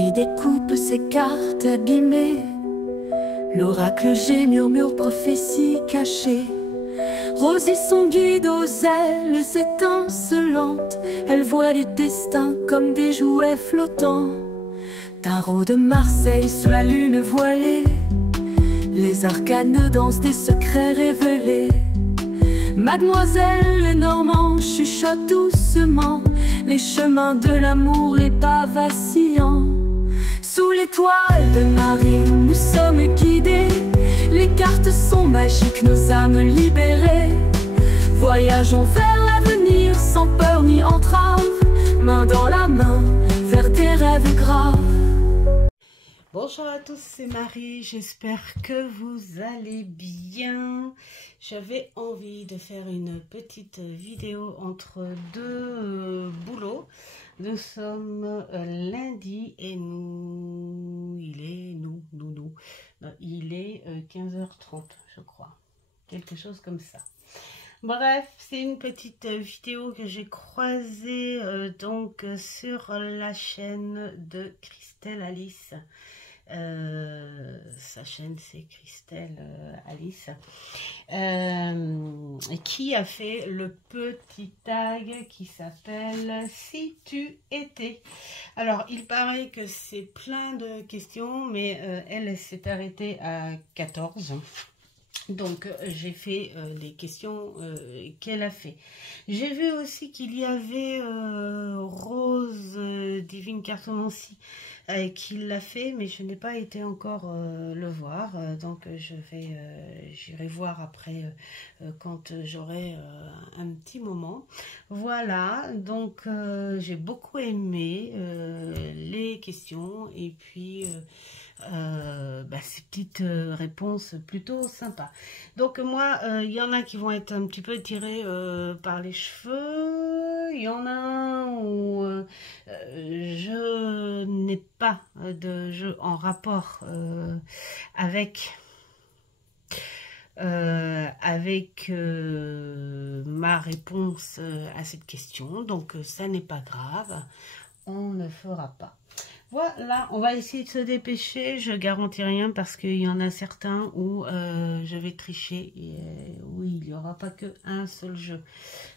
Marie découpe ses cartes abîmées. L'oracle G murmure prophétie cachée. Rosie son guide aux ailes étincelantes. Elle voit les destins comme des jouets flottants. Tarot de Marseille sous la lune voilée. Les arcanes dansent des secrets révélés. Mademoiselle Lenormand chuchote doucement les chemins de l'amour, les pas vacillants. Sous l'étoile de Marie, nous sommes guidés. Les cartes sont magiques, nos âmes libérées. Voyageons vers l'avenir sans peur ni entrave, main dans la main vers des rêves graves. Bonjour à tous, c'est Marie, j'espère que vous allez bien. J'avais envie de faire une petite vidéo entre deux boulots. Nous sommes lundi et il est 15h30 je crois, quelque chose comme ça. Bref, c'est une petite vidéo que j'ai croisée donc sur la chaîne de Christelle Alice. Sa chaîne c'est Christelle Alice, qui a fait le petit tag qui s'appelle Si tu étais. Alors il paraît que c'est plein de questions, mais elle s'est arrêtée à 14. Donc j'ai fait les questions qu'elle a fait. J'ai vu aussi qu'il y avait Rose Divine Cartomancie qui l'a fait, mais je n'ai pas été encore le voir. Donc j'irai voir après quand j'aurai un petit moment. Voilà, donc j'ai beaucoup aimé les questions et puis ces petites réponses plutôt sympas. Donc moi, il y en a qui vont être un petit peu tirés par les cheveux. Il y en a un où je n'ai pas de jeu en rapport avec ma réponse à cette question. Donc ça n'est pas grave, on ne fera pas. Voilà, on va essayer de se dépêcher. Je garantis rien parce qu'il y en a certains où je vais tricher. Et, oui, il n'y aura pas qu'un seul jeu.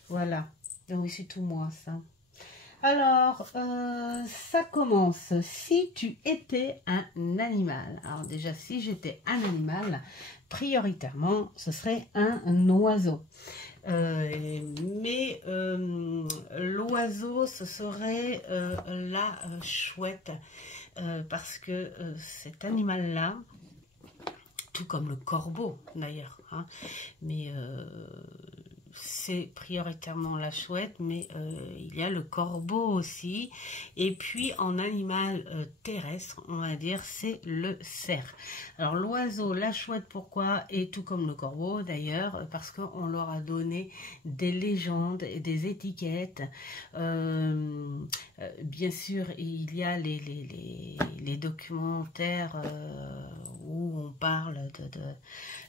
Voilà, donc c'est tout moi ça. Alors, ça commence. Si tu étais un animal. Alors déjà, si j'étais un animal, prioritairement, ce serait un oiseau. Mais l'oiseau, ce serait la chouette, parce que cet animal-là, tout comme le corbeau d'ailleurs, hein, mais c'est prioritairement la chouette, mais il y a le corbeau aussi. Et puis en animal terrestre, on va dire, c'est le cerf. Alors l'oiseau, la chouette, pourquoi? Et tout comme le corbeau d'ailleurs, parce qu'on leur a donné des légendes et des étiquettes. Bien sûr, il y a les documentaires où on parle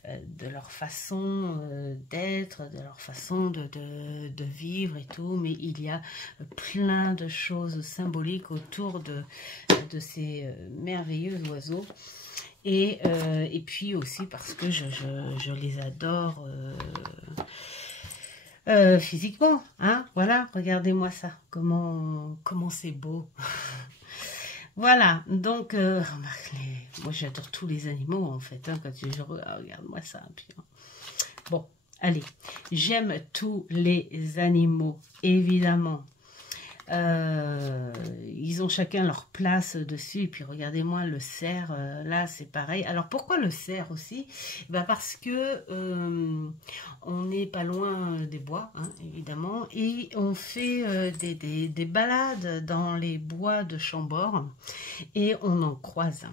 de leur façon d'être, de leur façon de vivre et tout, mais il y a plein de choses symboliques autour de ces merveilleux oiseaux. Et puis aussi parce que je les adore physiquement, hein, voilà, regardez-moi ça, comment c'est beau. Voilà, donc moi j'adore tous les animaux en fait, hein, quand je regarde-moi ça. Puis, hein. Bon, allez, j'aime tous les animaux, évidemment. Ils ont chacun leur place dessus. Et puis regardez-moi le cerf, là c'est pareil. Alors pourquoi le cerf aussi? Parce que on n'est pas loin des bois, hein, évidemment, et on fait des balades dans les bois de Chambord et on en croise.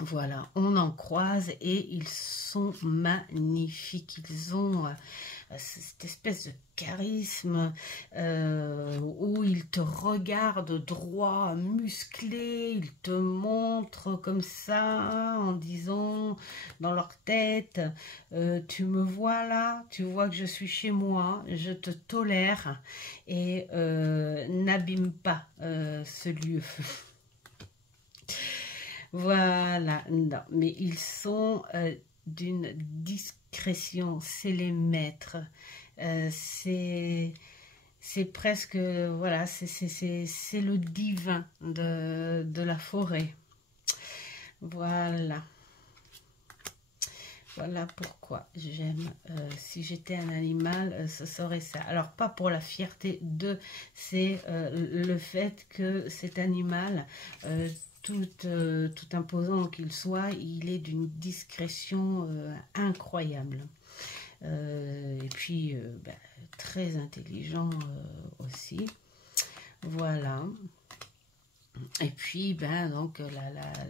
Voilà, on en croise et ils sont magnifiques. Ils ont cette espèce de charisme où ils te regardent droit, musclé, ils te montrent comme ça en disant dans leur tête tu me vois là, tu vois que je suis chez moi, je te tolère et n'abîme pas ce lieu. Voilà, non, mais ils sont d'une discrétion, c'est les maîtres. C'est presque, voilà, c'est le divin de la forêt. Voilà. Voilà pourquoi j'aime, si j'étais un animal, ce serait ça. Alors, pas pour la fierté de, c'est le fait que cet animal, tout imposant qu'il soit, il est d'une discrétion incroyable. Et puis, ben, très intelligent aussi. Voilà. Et puis, ben, donc,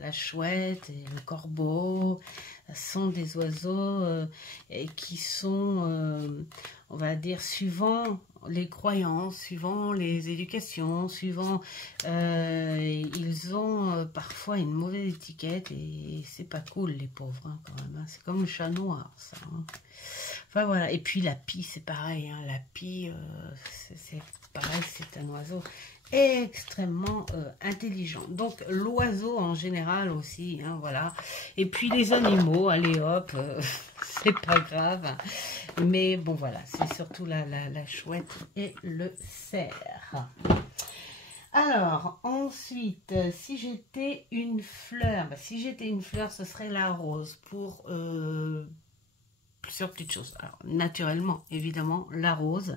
la chouette et le corbeau sont des oiseaux et qui sont, on va dire, suivant les croyances, suivant les éducations, suivant... ils ont parfois une mauvaise étiquette et c'est pas cool, les pauvres, hein, quand même. Hein. C'est comme le chat noir, ça. Hein. Enfin, voilà. Et puis, la pie, c'est pareil. Hein. La pie, c'est pareil, c'est un oiseau extrêmement intelligent. Donc l'oiseau en général aussi, hein, voilà. Et puis les animaux, allez hop, c'est pas grave. Mais bon voilà, c'est surtout la chouette et le cerf. Alors ensuite, si j'étais une fleur, bah, si j'étais une fleur, ce serait la rose pour plusieurs petites choses. Alors naturellement, évidemment, la rose.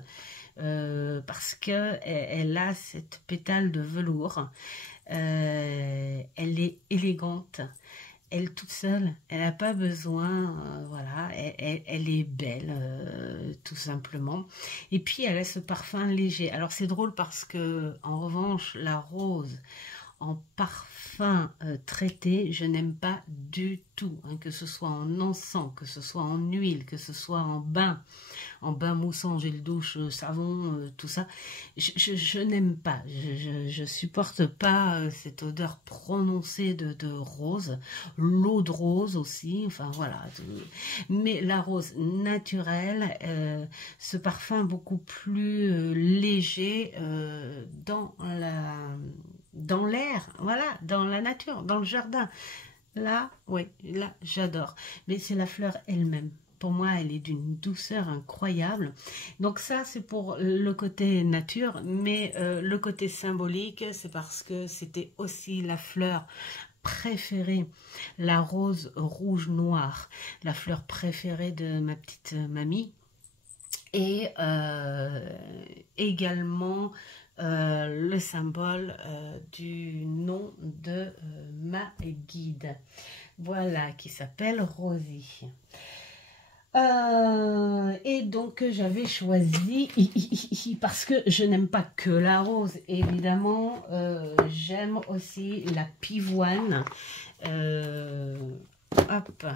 Parce que elle a cette pétale de velours, elle est élégante, elle toute seule, elle n'a pas besoin, voilà, elle est belle, tout simplement. Et puis elle a ce parfum léger. Alors c'est drôle parce que en revanche la rose en parfum traité, je n'aime pas du tout, hein, que ce soit en encens, que ce soit en huile, que ce soit en bain moussant, gel douche, savon, tout ça, je n'aime pas, je supporte pas cette odeur prononcée de rose, l'eau de rose aussi, enfin voilà, mais la rose naturelle, ce parfum beaucoup plus léger dans l'air, voilà, dans la nature, dans le jardin. Là, oui, là, j'adore. Mais c'est la fleur elle-même. Pour moi, elle est d'une douceur incroyable. Donc ça, c'est pour le côté nature. Mais le côté symbolique, c'est parce que c'était aussi la fleur préférée, la rose rouge-noire, la fleur préférée de ma petite mamie. Et également... le symbole du nom de ma guide, voilà, qui s'appelle Rosie. Et donc j'avais choisi, parce que je n'aime pas que la rose, évidemment, j'aime aussi la pivoine, hop,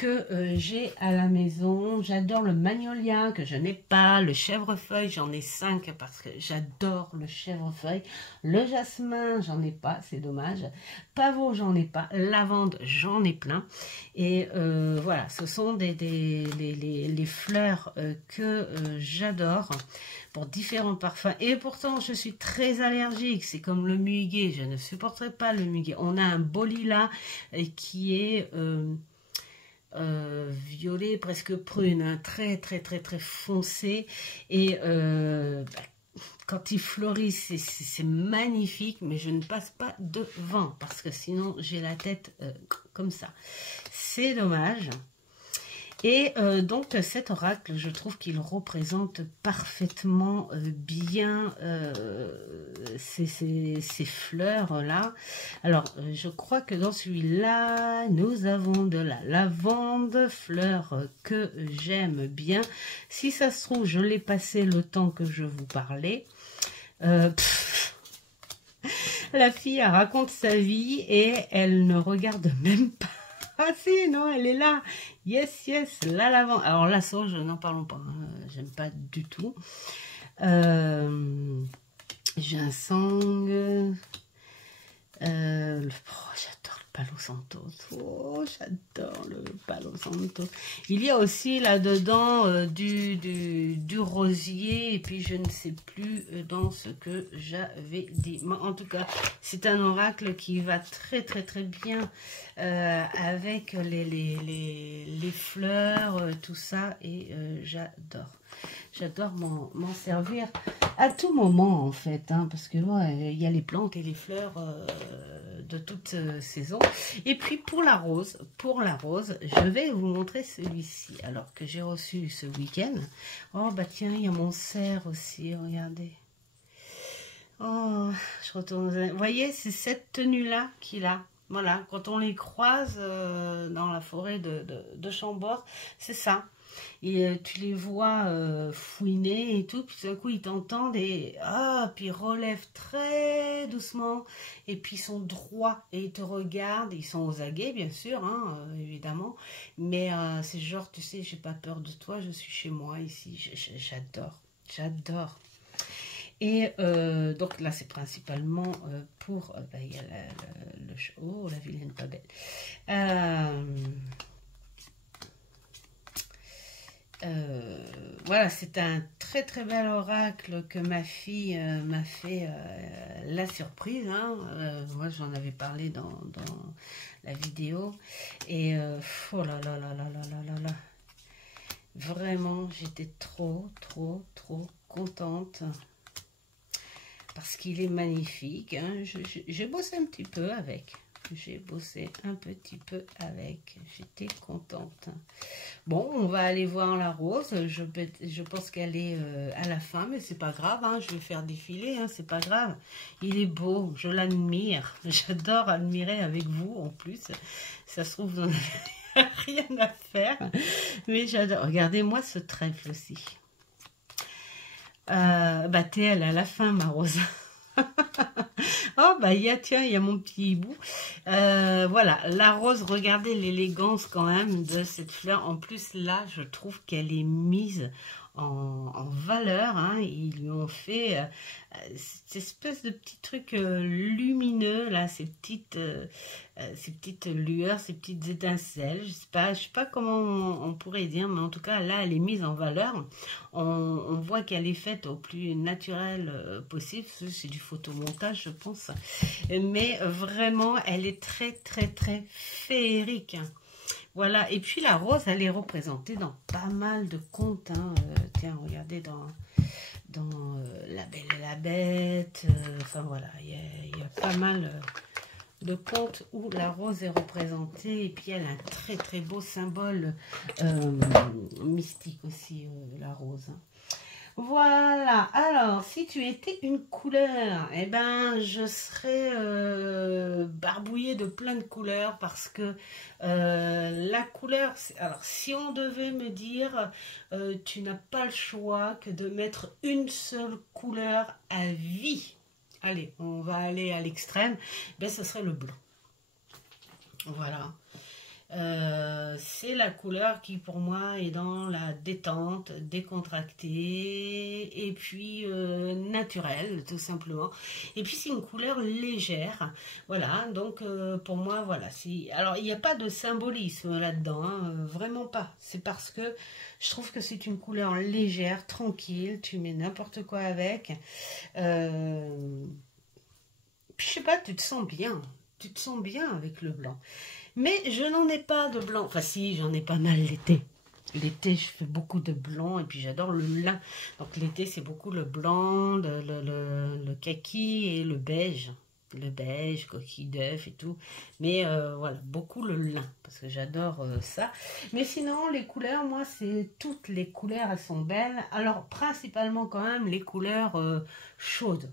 que j'ai à la maison. J'adore le magnolia que je n'ai pas, le chèvrefeuille, j'en ai 5 parce que j'adore le chèvrefeuille, le jasmin, j'en ai pas, c'est dommage, pavot, j'en ai pas, lavande, j'en ai plein. Et voilà, ce sont les fleurs que j'adore pour différents parfums. Et pourtant, je suis très allergique. C'est comme le muguet. Je ne supporterai pas le muguet. On a un beau lilas qui est... violet, presque prune, hein, très foncé, et quand il fleurit, c'est magnifique, mais je ne passe pas devant, parce que sinon j'ai la tête comme ça. C'est dommage. Et donc cet oracle, je trouve qu'il représente parfaitement bien ces fleurs-là. Alors, je crois que dans celui-là, nous avons de la lavande, fleur que j'aime bien. Si ça se trouve, je l'ai passé le temps que je vous parlais. La fille, elle raconte sa vie et elle ne regarde même pas. Ah si, non, elle est là. Yes, la lavande. Alors la sauge, n'en parlons pas. Hein. J'aime pas du tout. Ginseng. J'adore le Palo Santo. Oh, j'adore le Palo Santo. Il y a aussi là-dedans du rosier. Et puis, je ne sais plus dans ce que j'avais dit. Mais en tout cas, c'est un oracle qui va très, très, très bien avec les fleurs, tout ça. Et j'adore. J'adore m'en servir à tout moment, en fait. Hein, parce que il y a les plantes et les fleurs de toute saison. Et puis pour la rose, je vais vous montrer celui-ci. Alors que j'ai reçu ce week-end. Oh bah tiens, il y a mon cerf aussi, regardez. Oh, je retourne. Vous voyez, c'est cette tenue-là qu'il a. Voilà, quand on les croise dans la forêt de Chambord, c'est ça. Et tu les vois fouiner et tout, puis tout d'un coup ils t'entendent et puis ils relèvent très doucement et puis ils sont droits et ils te regardent, ils sont aux aguets bien sûr, hein, évidemment, mais c'est genre tu sais, j'ai pas peur de toi, je suis chez moi ici, j'adore. Et donc là c'est principalement pour, il y a oh la vilaine pas belle. Voilà, c'est un très très bel oracle que ma fille m'a fait la surprise. Hein. Moi, j'en avais parlé dans la vidéo. Et oh là là là là là là là. Vraiment, j'étais trop contente. Parce qu'il est magnifique. Hein. J'ai bossé un petit peu avec. J'étais contente. Bon, on va aller voir la rose. Je pense qu'elle est à la fin, mais c'est pas grave. Hein, je vais faire défiler, hein, c'est pas grave. Il est beau, je l'admire. J'adore admirer avec vous en plus. Ça se trouve, vous n'en avez rien à faire. Mais j'adore. Regardez-moi ce trèfle aussi. T'es elle à la fin, ma rose. Oh bah tiens, il y a mon petit hibou. Voilà, la rose, regardez l'élégance quand même de cette fleur. En plus là, je trouve qu'elle est mise en valeur. Hein. Ils lui ont fait cette espèce de petit truc lumineux là, ces petites lueurs, ces petites étincelles. Je sais pas comment on pourrait dire, mais en tout cas là, elle est mise en valeur. On voit qu'elle est faite au plus naturel possible. C'est du photomontage, je pense. Mais vraiment, elle est très féerique. Voilà, et puis la rose, elle est représentée dans pas mal de contes. Hein. Tiens, regardez dans La Belle et la Bête. Enfin voilà, il y a pas mal de contes où la rose est représentée. Et puis elle a un très beau symbole mystique aussi, la rose. Hein. Voilà, alors si tu étais une couleur, eh ben je serais barbouillée de plein de couleurs parce que la couleur, alors si on devait me dire tu n'as pas le choix que de mettre une seule couleur à vie, allez, on va aller à l'extrême, ben ce serait le blanc. Voilà. C'est la couleur qui pour moi est dans la détente, décontractée et puis naturelle tout simplement. Et puis c'est une couleur légère, voilà, donc pour moi voilà. Alors il n'y a pas de symbolisme là-dedans, hein, vraiment pas. C'est parce que je trouve que c'est une couleur légère, tranquille, tu mets n'importe quoi avec. Puis je sais pas, tu te sens bien avec le blanc. Mais je n'en ai pas de blanc. Enfin si, j'en ai pas mal l'été. L'été, je fais beaucoup de blanc et puis j'adore le lin. Donc l'été, c'est beaucoup le blanc, le kaki et le beige. Le beige, coquille d'œuf et tout. Mais voilà, beaucoup le lin parce que j'adore ça. Mais sinon, les couleurs, moi, c'est toutes les couleurs, elles sont belles. Alors principalement quand même les couleurs chaudes.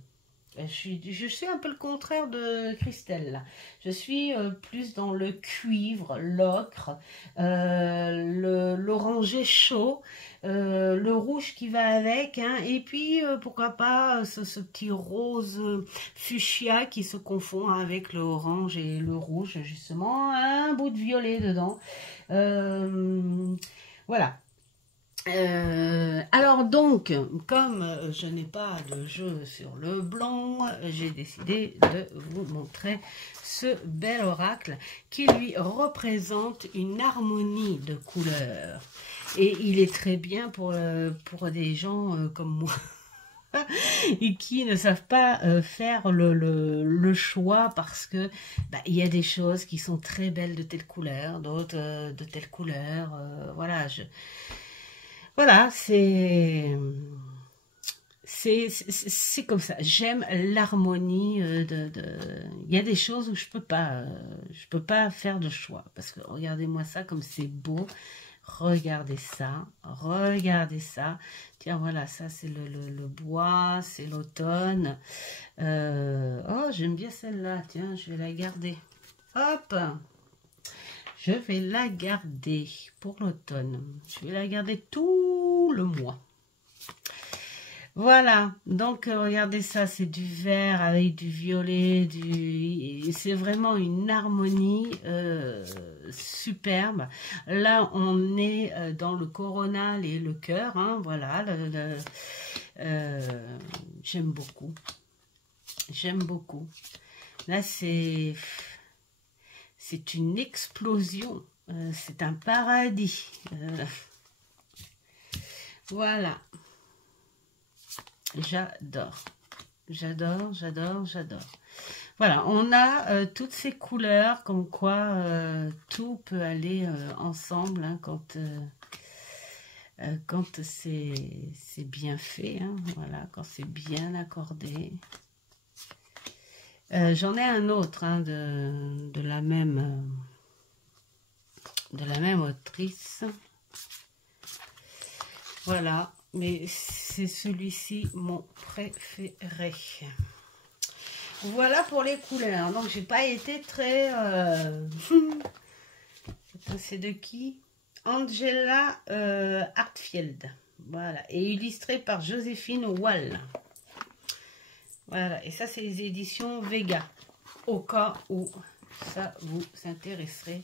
Je suis un peu le contraire de Christelle là. Je suis plus dans le cuivre, l'ocre, l'orangé chaud, le rouge qui va avec, hein, et puis pourquoi pas ce petit rose fuchsia qui se confond avec le orange et le rouge, justement, un bout de violet dedans. Voilà. Alors donc, comme je n'ai pas de jeu sur le blanc, j'ai décidé de vous montrer ce bel oracle qui lui représente une harmonie de couleurs. Et il est très bien pour des gens comme moi. Et qui ne savent pas faire le choix parce que il y a des choses qui sont très belles de telle couleur, d'autres de telle couleur. Voilà, voilà, c'est comme ça. J'aime l'harmonie il y a des choses où je peux pas faire de choix parce que regardez-moi ça comme c'est beau. Regardez ça, regardez ça. Tiens, voilà, ça c'est le bois, c'est l'automne. Oh, j'aime bien celle-là. Tiens, je vais la garder. Hop, je vais la garder pour l'automne. Je vais la garder tout le mois. Voilà, donc regardez ça, c'est du vert avec du violet, c'est vraiment une harmonie superbe. Là, on est dans le coronal et le cœur, hein, voilà. J'aime beaucoup. J'aime beaucoup. Là, c'est une explosion. C'est un paradis. Voilà. J'adore, j'adore, j'adore, j'adore. Voilà, on a toutes ces couleurs, comme quoi tout peut aller ensemble hein, quand c'est bien fait, hein, voilà, quand c'est bien accordé. J'en ai un autre hein, de la même autrice. Voilà. Mais c'est celui-ci mon préféré. Voilà pour les couleurs. Donc, j'ai pas été très... C'est de qui? Angela Hartfield. Voilà. Et illustré par Joséphine Wall. Voilà. Et ça, c'est les éditions Vega. Au cas où ça vous intéresserait.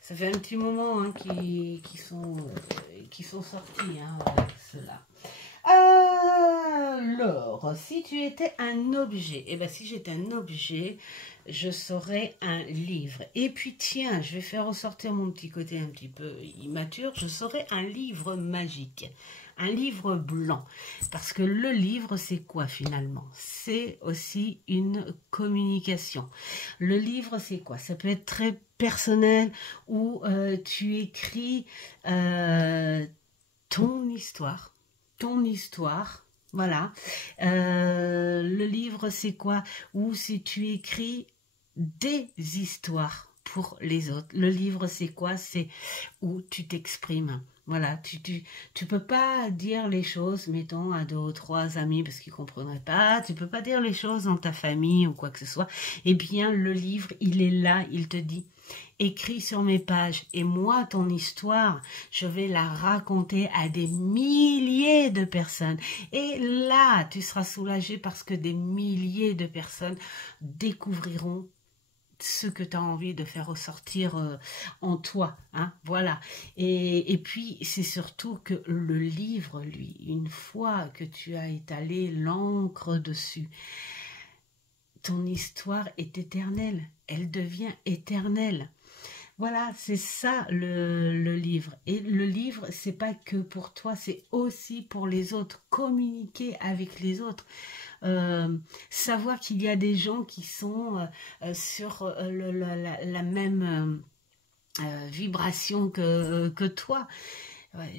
Ça fait un petit moment hein, qui sont sortis, hein, voilà, ceux-là. Alors, si tu étais un objet, eh bien, si j'étais un objet, je serais un livre. Et puis, tiens, je vais faire ressortir mon petit côté un petit peu immature, je serais un livre magique. Un livre blanc, parce que le livre, c'est quoi finalement? C'est aussi une communication. Le livre, c'est quoi? Ça peut être très personnel, où tu écris ton histoire, voilà. Le livre, c'est quoi? Ou si tu écris des histoires pour les autres. Le livre, c'est quoi? C'est où tu t'exprimes. Voilà, tu peux pas dire les choses, mettons, à 2 ou 3 amis parce qu'ils comprendraient pas. Tu peux pas dire les choses dans ta famille ou quoi que ce soit. Eh bien, le livre, il est là, il te dit. Écris sur mes pages et moi, ton histoire, je vais la raconter à des milliers de personnes. Et là, tu seras soulagé parce que des milliers de personnes découvriront ce que tu as envie de faire ressortir en toi, hein, voilà. Et puis, c'est surtout que le livre, lui, une fois que tu as étalé l'encre dessus, ton histoire est éternelle, elle devient éternelle. Voilà, c'est ça le livre. Et le livre, c'est pas que pour toi, c'est aussi pour les autres. Communiquer avec les autres. Savoir qu'il y a des gens qui sont sur la même vibration que toi. Ouais,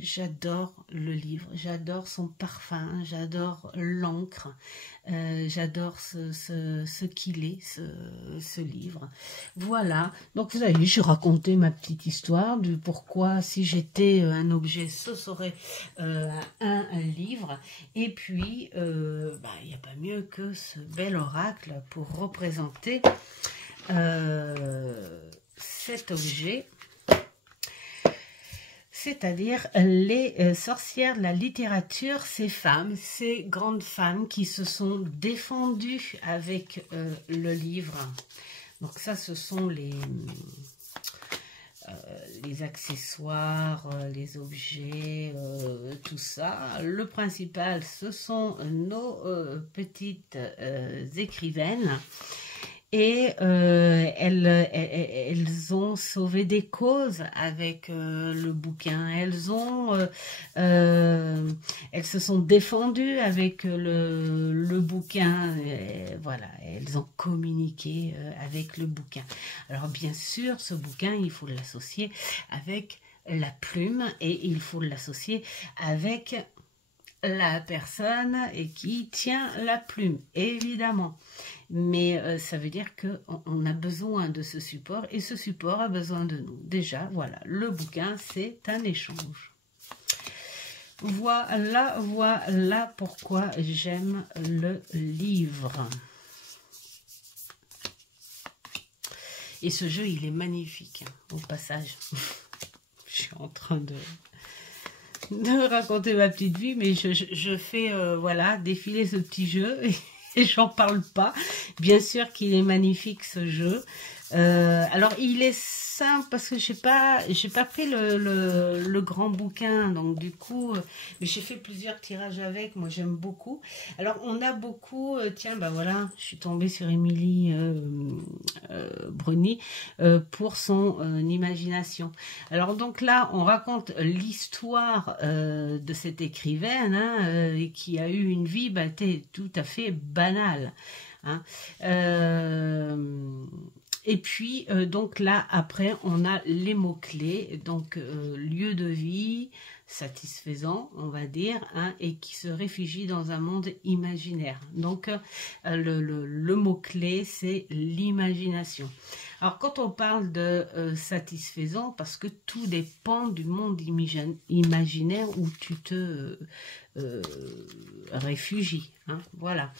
j'adore le livre, j'adore son parfum, j'adore l'encre, j'adore ce qu'il est, ce livre. Voilà, donc vous avez vu, j'ai raconté ma petite histoire du pourquoi, si j'étais un objet, ce serait un livre. Et puis, il n'y a pas mieux que ce bel oracle pour représenter cet objet. C'est-à-dire les sorcières de la littérature, ces femmes, ces grandes femmes qui se sont défendues avec le livre. Donc ça, ce sont les accessoires, les objets, tout ça. Le principal, ce sont nos petites écrivaines. Et elles ont sauvé des causes avec le bouquin. Elles se sont défendues avec le bouquin. Et voilà, elles ont communiqué avec le bouquin. Alors bien sûr, ce bouquin, il faut l'associer avec la plume et il faut l'associer avec la personne qui tient la plume, évidemment. Mais ça veut dire qu'on a besoin de ce support et ce support a besoin de nous. Déjà, voilà, le bouquin, c'est un échange. Voilà pourquoi j'aime le livre. Et ce jeu, il est magnifique, hein, au passage. Je suis en train de raconter ma petite vie, mais je fais voilà, défiler ce petit jeu et j'en parle pas. Bien sûr qu'il est magnifique ce jeu. Alors il est simple parce que j'ai pas pris le grand bouquin, donc du coup mais j'ai fait plusieurs tirages avec. Moi j'aime beaucoup. Alors on a beaucoup tiens bah voilà, je suis tombée sur Émilie Bruni pour son imagination. Alors donc là on raconte l'histoire de cette écrivaine hein, qui a eu une vie tout à fait banale hein. Et puis, donc là, après, on a les mots-clés, donc lieu de vie, satisfaisant, on va dire, hein, et qui se réfugie dans un monde imaginaire. Donc, le mot-clé, c'est l'imagination. Alors, quand on parle de satisfaisant, parce que tout dépend du monde imaginaire où tu te réfugies. Hein, voilà.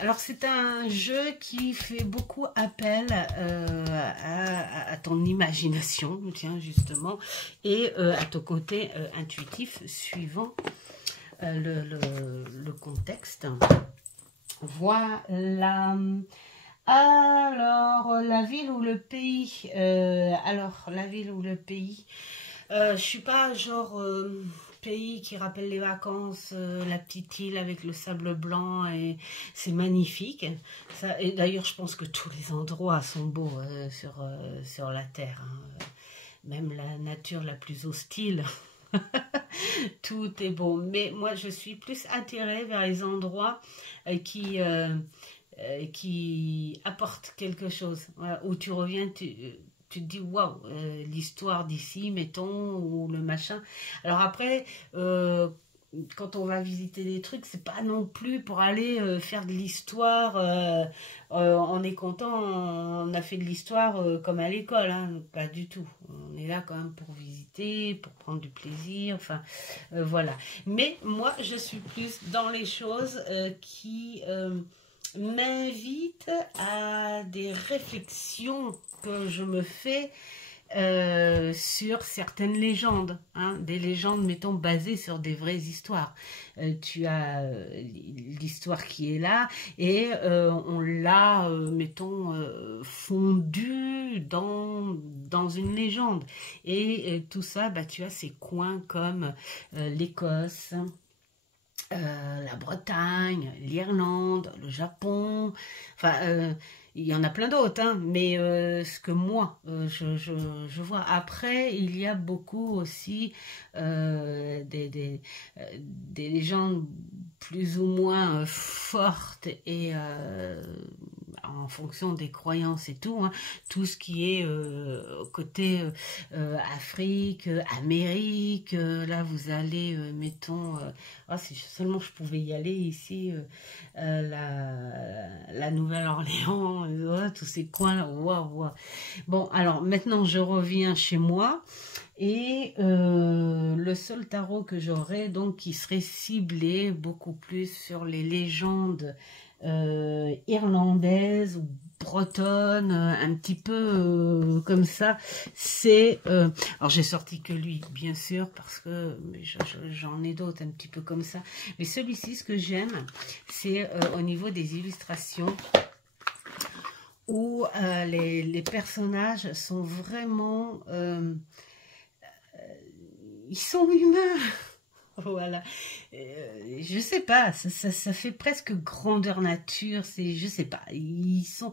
Alors, c'est un jeu qui fait beaucoup appel à ton imagination, tiens, justement, et à ton côté intuitif suivant le contexte. Voilà. Alors, la ville ou le pays la ville ou le pays, je suis pas genre pays qui rappelle les vacances, la petite île avec le sable blanc, et c'est magnifique. Ça, et d'ailleurs, je pense que tous les endroits sont beaux sur la Terre. Hein. Même la nature la plus hostile. Tout est beau. Mais moi, je suis plus attirée vers les endroits qui apporte quelque chose, voilà, où tu reviens, tu te dis waouh, l'histoire d'ici, mettons, ou le machin. Alors après, quand on va visiter des trucs, c'est pas non plus pour aller faire de l'histoire. On est content, on a fait de l'histoire comme à l'école, hein, pas du tout. On est là quand même pour visiter, pour prendre du plaisir, enfin voilà. Mais moi, je suis plus dans les choses qui m'invite à des réflexions que je me fais sur certaines légendes, hein, des légendes, mettons, basées sur des vraies histoires. Tu as l'histoire qui est là et on l'a, mettons, fondue dans une légende. Et tout ça, bah, tu as ces coins comme l'Écosse, la Bretagne, l'Irlande, le Japon, enfin, il y en a plein d'autres, hein, mais ce que moi, je vois. Après, il y a beaucoup aussi des légendes plus ou moins fortes et en fonction des croyances et tout, hein, tout ce qui est côté Afrique, Amérique, là vous allez, mettons, oh, si seulement je pouvais y aller ici, la Nouvelle-Orléans, tous ces coins-là, waouh, waouh. Bon, alors maintenant je reviens chez moi. Et le seul tarot que j'aurais, donc, qui serait ciblé beaucoup plus sur les légendes irlandaises ou bretonnes, un petit peu comme ça, c'est... alors j'ai sorti que lui, bien sûr, parce que j'en ai d'autres un petit peu comme ça. Mais celui-ci, ce que j'aime, c'est au niveau des illustrations, où les personnages sont vraiment... ils sont humains. Voilà. Je sais pas, ça fait presque grandeur nature, je sais pas, ils sont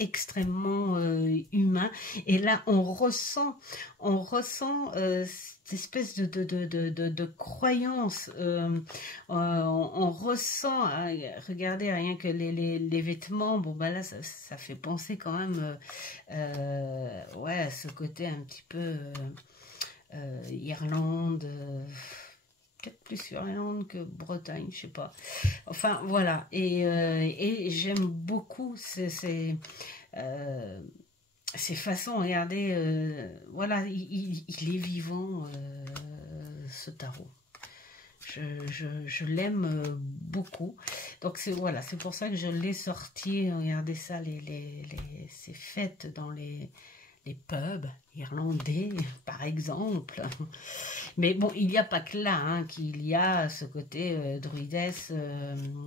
extrêmement humains. Et là, on ressent cette espèce de croyance. On ressent, regardez, rien que les vêtements, bon bah là, ça fait penser quand même, ouais, à ce côté un petit peu Irlande. Peut-être plus Irlande que Bretagne, je sais pas. Enfin, voilà. Et j'aime beaucoup ces façons. Regardez, voilà, il est vivant, ce tarot. Je l'aime beaucoup. Donc, voilà, c'est pour ça que je l'ai sorti. Regardez ça, c'est faites dans les pubs irlandais, par exemple. Mais bon, il n'y a pas que là hein, qu'il y a ce côté druidesse.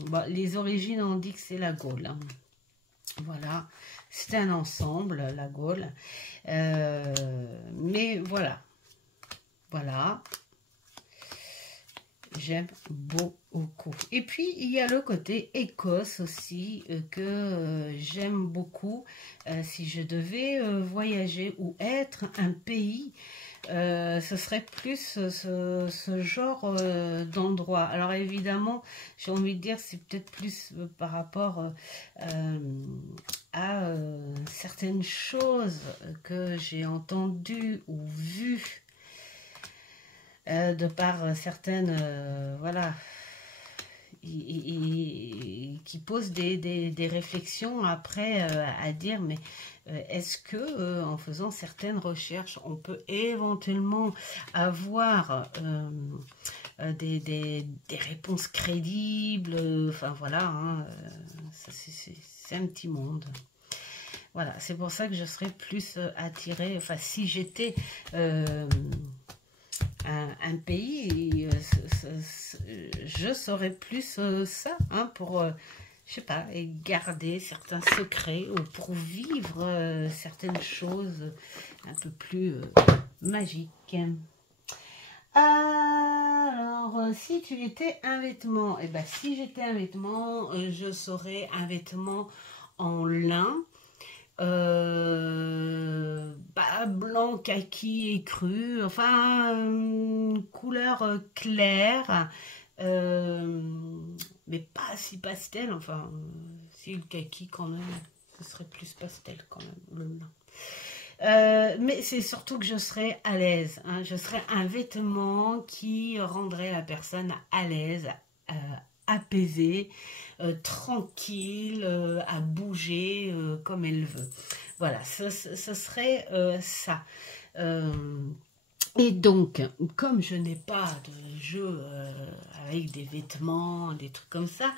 Bon, les origines, on dit que c'est la Gaule. Hein. Voilà, c'est un ensemble, la Gaule. Mais voilà. Voilà. J'aime beaucoup. Et puis, il y a le côté Écosse aussi que j'aime beaucoup. Si je devais voyager ou être un pays, ce serait plus ce genre d'endroit. Alors évidemment, j'ai envie de dire, c'est peut-être plus par rapport à certaines choses que j'ai entendues ou vues. De par certaines, voilà, qui posent des réflexions après à dire, mais est-ce que en faisant certaines recherches, on peut éventuellement avoir des réponses crédibles, enfin voilà, hein, c'est un petit monde. Voilà, c'est pour ça que je serais plus attirée, enfin si j'étais un pays, je saurais plus ça, hein, pour, je sais pas, garder certains secrets ou pour vivre certaines choses un peu plus magiques. Alors, si tu étais un vêtement, eh ben, si j'étais un vêtement, je serais un vêtement en lin. Blanc, kaki et cru, enfin couleur claire, mais pas si pastel, enfin si le kaki quand même, ce serait plus pastel quand même, le lin. Mais c'est surtout que je serais à l'aise, hein, je serais un vêtement qui rendrait la personne à l'aise, apaisée, tranquille, à bouger comme elle veut. Voilà, ce serait ça. Et donc, comme je n'ai pas de jeu avec des vêtements, des trucs comme ça,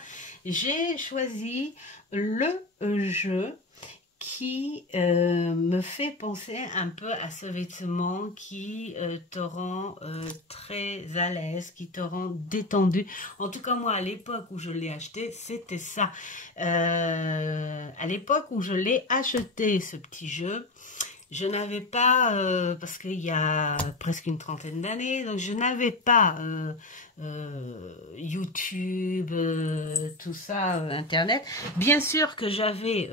j'ai choisi le jeu qui me fait penser un peu à ce vêtement qui te rend très à l'aise, qui te rend détendu. En tout cas, moi, à l'époque où je l'ai acheté, c'était ça. À l'époque où je l'ai acheté, ce petit jeu, je n'avais pas, parce qu'il y a presque une trentaine d'années, donc je n'avais pas YouTube, tout ça, Internet. Bien sûr que j'avais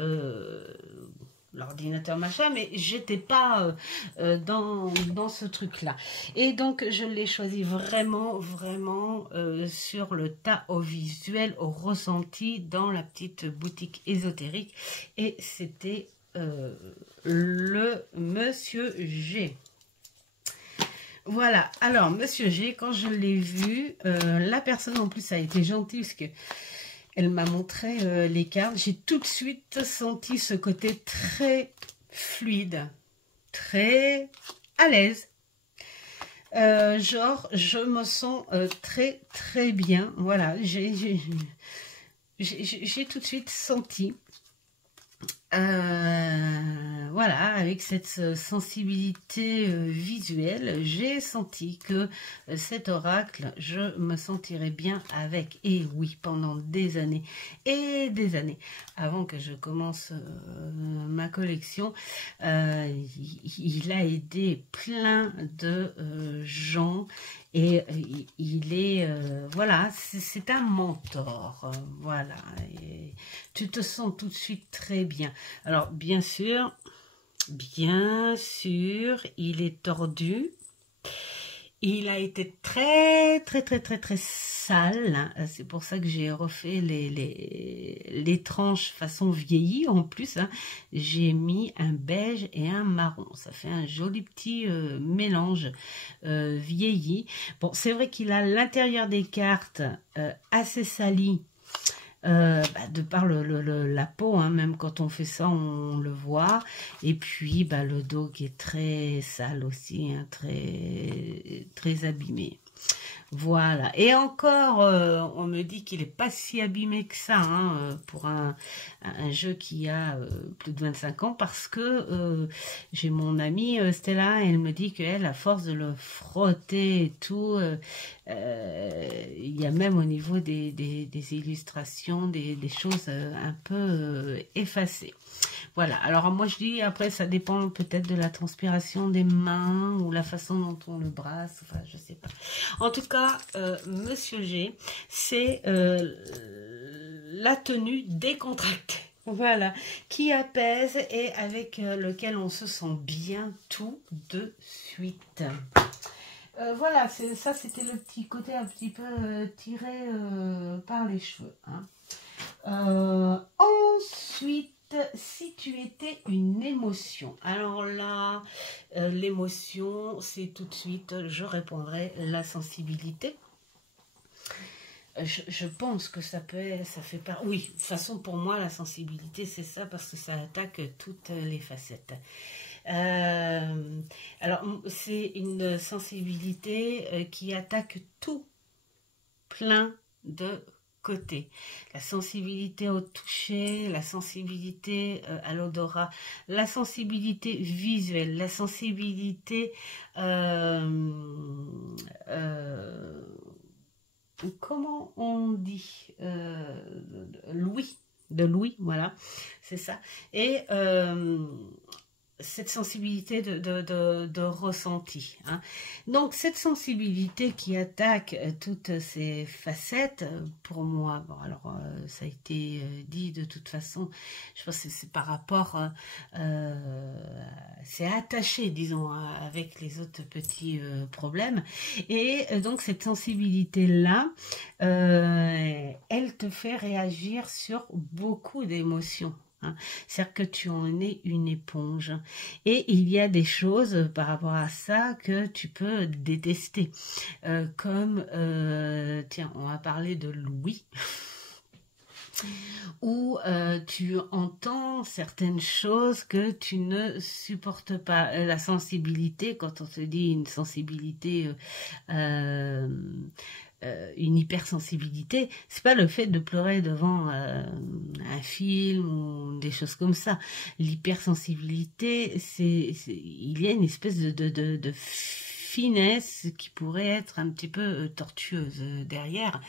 l'ordinateur machin, mais j'étais pas dans ce truc-là. Et donc, je l'ai choisi vraiment sur le tas au visuel, au ressenti, dans la petite boutique ésotérique. Et c'était le Monsieur G. Voilà, alors Monsieur G, quand je l'ai vu, la personne en plus a été gentille parce que elle m'a montré les cartes. J'ai tout de suite senti ce côté très fluide, très à l'aise. Genre, je me sens très bien. Voilà, j'ai tout de suite senti. Voilà, avec cette sensibilité visuelle, j'ai senti que cet oracle, je me sentirais bien avec. Et oui, pendant des années et des années, avant que je commence ma collection, il a aidé plein de gens. Et il est, voilà, c'est un mentor, voilà, et tu te sens tout de suite très bien. Alors, bien sûr, il est tordu. Il a été très sale. C'est pour ça que j'ai refait les tranches façon vieillie. En plus, hein, j'ai mis un beige et un marron. Ça fait un joli petit mélange vieilli. Bon, c'est vrai qu'il a l'intérieur des cartes assez sali. De par la peau, hein, même quand on fait ça, on le voit. Et puis, le dos qui est très sale aussi, hein, très abîmé. Voilà. Et encore, on me dit qu'il n'est pas si abîmé que ça, hein, pour un jeu qui a plus de 25 ans, parce que j'ai mon amie Stella, elle me dit qu'elle, à force de le frotter et tout, il y a même au niveau des illustrations, des choses un peu effacées. Voilà, alors moi je dis, après ça dépend peut-être de la transpiration des mains ou la façon dont on le brasse, enfin je sais pas. En tout cas, Monsieur G, c'est la tenue décontractée, voilà, qui apaise et avec lequel on se sent bien tout de suite. Voilà, ça c'était le petit côté un petit peu tiré par les cheveux. Hein. Ensuite, si tu étais une émotion, alors là, l'émotion, c'est tout de suite, je répondrai la sensibilité. Je pense que ça fait pas. Oui, de toute façon, pour moi, la sensibilité, c'est ça, parce que ça attaque toutes les facettes. Alors, c'est une sensibilité qui attaque tout plein de côté. La sensibilité au toucher, la sensibilité à l'odorat, la sensibilité visuelle, la sensibilité comment on dit l'ouïe, voilà, c'est ça. Et cette sensibilité de ressenti. Hein. Donc, cette sensibilité qui attaque toutes ces facettes, pour moi, bon, alors, ça a été dit de toute façon, je pense que c'est par rapport, c'est attaché, disons, avec les autres petits problèmes. Et donc, cette sensibilité-là, elle te fait réagir sur beaucoup d'émotions. Hein. C'est-à-dire que tu en es une éponge. Et il y a des choses par rapport à ça que tu peux détester. Comme, tiens, on va parler de l'ouïe. Où tu entends certaines choses que tu ne supportes pas. La sensibilité, quand on te dit une sensibilité... une hypersensibilité, c'est pas le fait de pleurer devant un film ou des choses comme ça. L'hypersensibilité, il y a une espèce de finesse qui pourrait être un petit peu tortueuse derrière,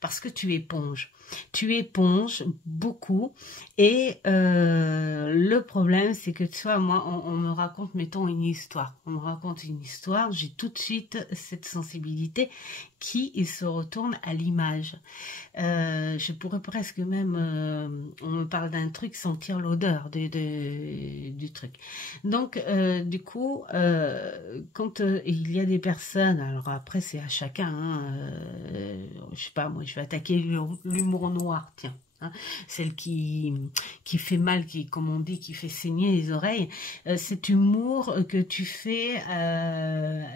parce que tu éponges. Tu éponges beaucoup et le problème c'est que tu vois, moi on me raconte, mettons, une histoire. On me raconte une histoire, j'ai tout de suite cette sensibilité qui se retourne à l'image. Je pourrais presque même, on me parle d'un truc, sentir l'odeur du truc. Donc, du coup, quand il y a des personnes, alors après c'est à chacun, hein, je sais pas, moi je vais attaquer l'humour noir, tiens. Hein, celle qui fait mal, qui, comme on dit, qui fait saigner les oreilles, cet humour que tu fais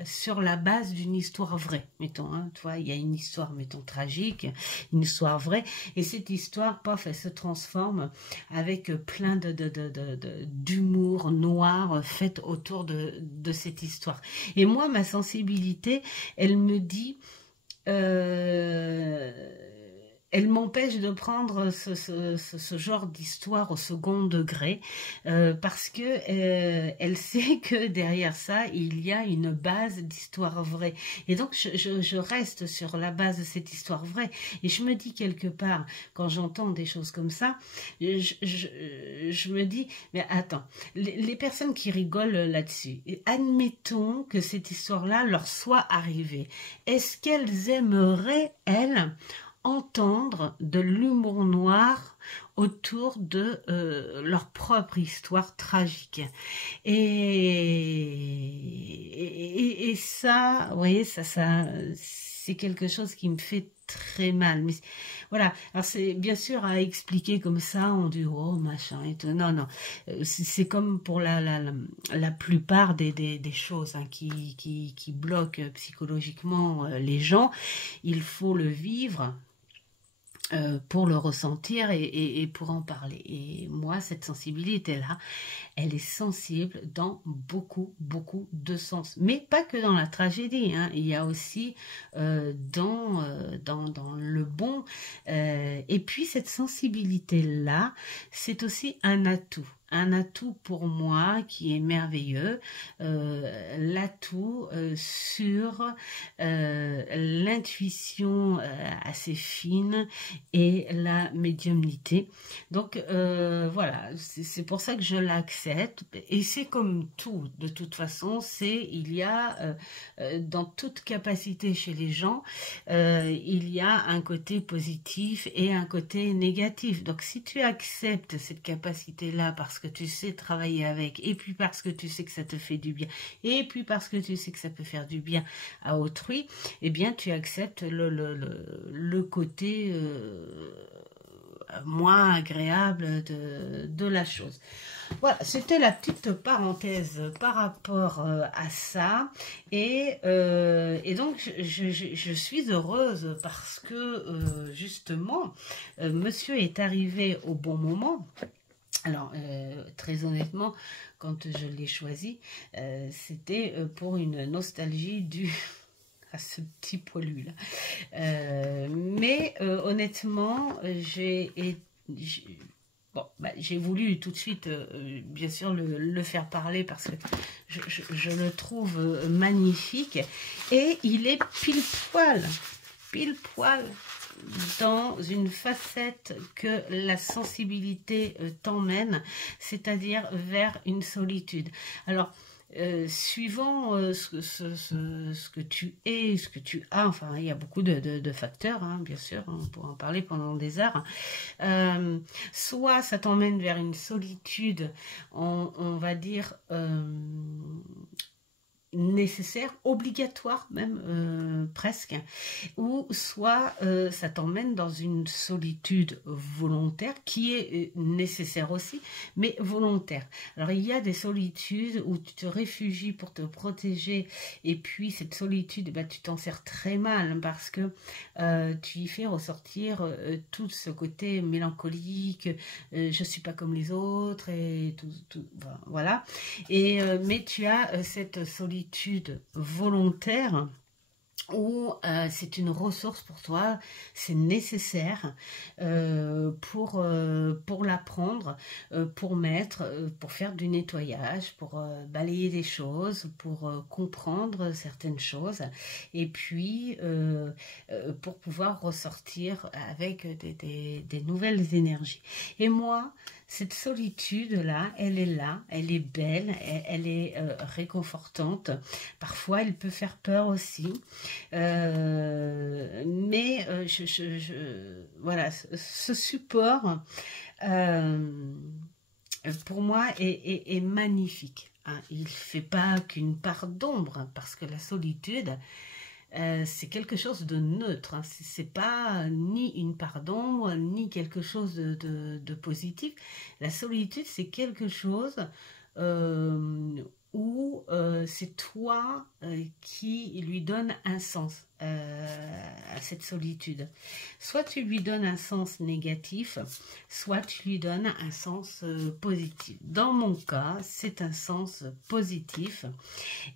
sur la base d'une histoire vraie, mettons, hein, tu vois, il y a une histoire, mettons, tragique, une histoire vraie, et cette histoire, paf, elle se transforme avec plein d'humour noir fait autour de cette histoire. Et moi, ma sensibilité, elle me dit... elle m'empêche de prendre ce genre d'histoire au second degré parce que elle sait que derrière ça, il y a une base d'histoire vraie. Et donc, je reste sur la base de cette histoire vraie. Et je me dis quelque part, quand j'entends des choses comme ça, je me dis, mais attends, les personnes qui rigolent là-dessus, admettons que cette histoire-là leur soit arrivée. Est-ce qu'elles aimeraient, elles, entendre de l'humour noir autour de leur propre histoire tragique. Et ça, vous voyez, ça c'est quelque chose qui me fait très mal. Mais voilà, alors c'est bien sûr à expliquer comme ça, on dit oh machin et tout. Non, non, c'est comme pour la plupart des choses hein, qui bloquent psychologiquement les gens. Il faut le vivre. Pour le ressentir et pour en parler. Et moi, cette sensibilité-là, elle est sensible dans beaucoup de sens. Mais pas que dans la tragédie, hein. Il y a aussi dans le bon. Et puis, cette sensibilité-là, c'est aussi un atout. Un atout pour moi qui est merveilleux, l'atout sur l'intuition assez fine et la médiumnité. Donc voilà, c'est pour ça que je l'accepte. Et c'est comme tout, de toute façon, il y a dans toute capacité chez les gens, il y a un côté positif et un côté négatif. Donc si tu acceptes cette capacité-là parce que tu sais travailler avec, et puis parce que tu sais que ça te fait du bien, et puis parce que tu sais que ça peut faire du bien à autrui, eh bien tu acceptes le côté moins agréable de la chose. Voilà, c'était la petite parenthèse par rapport à ça. Et donc, je suis heureuse parce que, justement, monsieur est arrivé au bon moment. Alors, très honnêtement, quand je l'ai choisi, c'était pour une nostalgie due à ce petit poilu là. Mais honnêtement, j'ai voulu tout de suite, bien sûr, le faire parler parce que je le trouve magnifique. Et il est pile poil dans une facette que la sensibilité t'emmène, c'est-à-dire vers une solitude. Alors, suivant ce que tu es, ce que tu as, enfin il y a beaucoup de facteurs, hein, bien sûr, on pourra en parler pendant des heures. Soit ça t'emmène vers une solitude, on va dire nécessaire, obligatoire même presque, ou soit ça t'emmène dans une solitude volontaire qui est nécessaire aussi, mais volontaire. Alors il y a des solitudes où tu te réfugies pour te protéger et puis cette solitude, tu t'en sers très mal parce que tu y fais ressortir tout ce côté mélancolique, je suis pas comme les autres et tout voilà. Et mais tu as cette solitude volontaire où c'est une ressource pour toi, c'est nécessaire pour l'apprendre, pour faire du nettoyage, pour balayer des choses, pour comprendre certaines choses, et puis pour pouvoir ressortir avec des nouvelles énergies. Et moi, cette solitude-là, elle est belle, elle est réconfortante. Parfois, elle peut faire peur aussi. Mais voilà, ce support, pour moi, est magnifique. Hein. Il ne fait pas qu'une part d'ombre, parce que la solitude, c'est quelque chose de neutre, hein. C'est pas ni une part d'ombre, ni quelque chose de positif. La solitude, c'est quelque chose où c'est toi qui lui donne un sens à cette solitude. Soit tu lui donnes un sens négatif, soit tu lui donnes un sens positif. Dans mon cas, c'est un sens positif.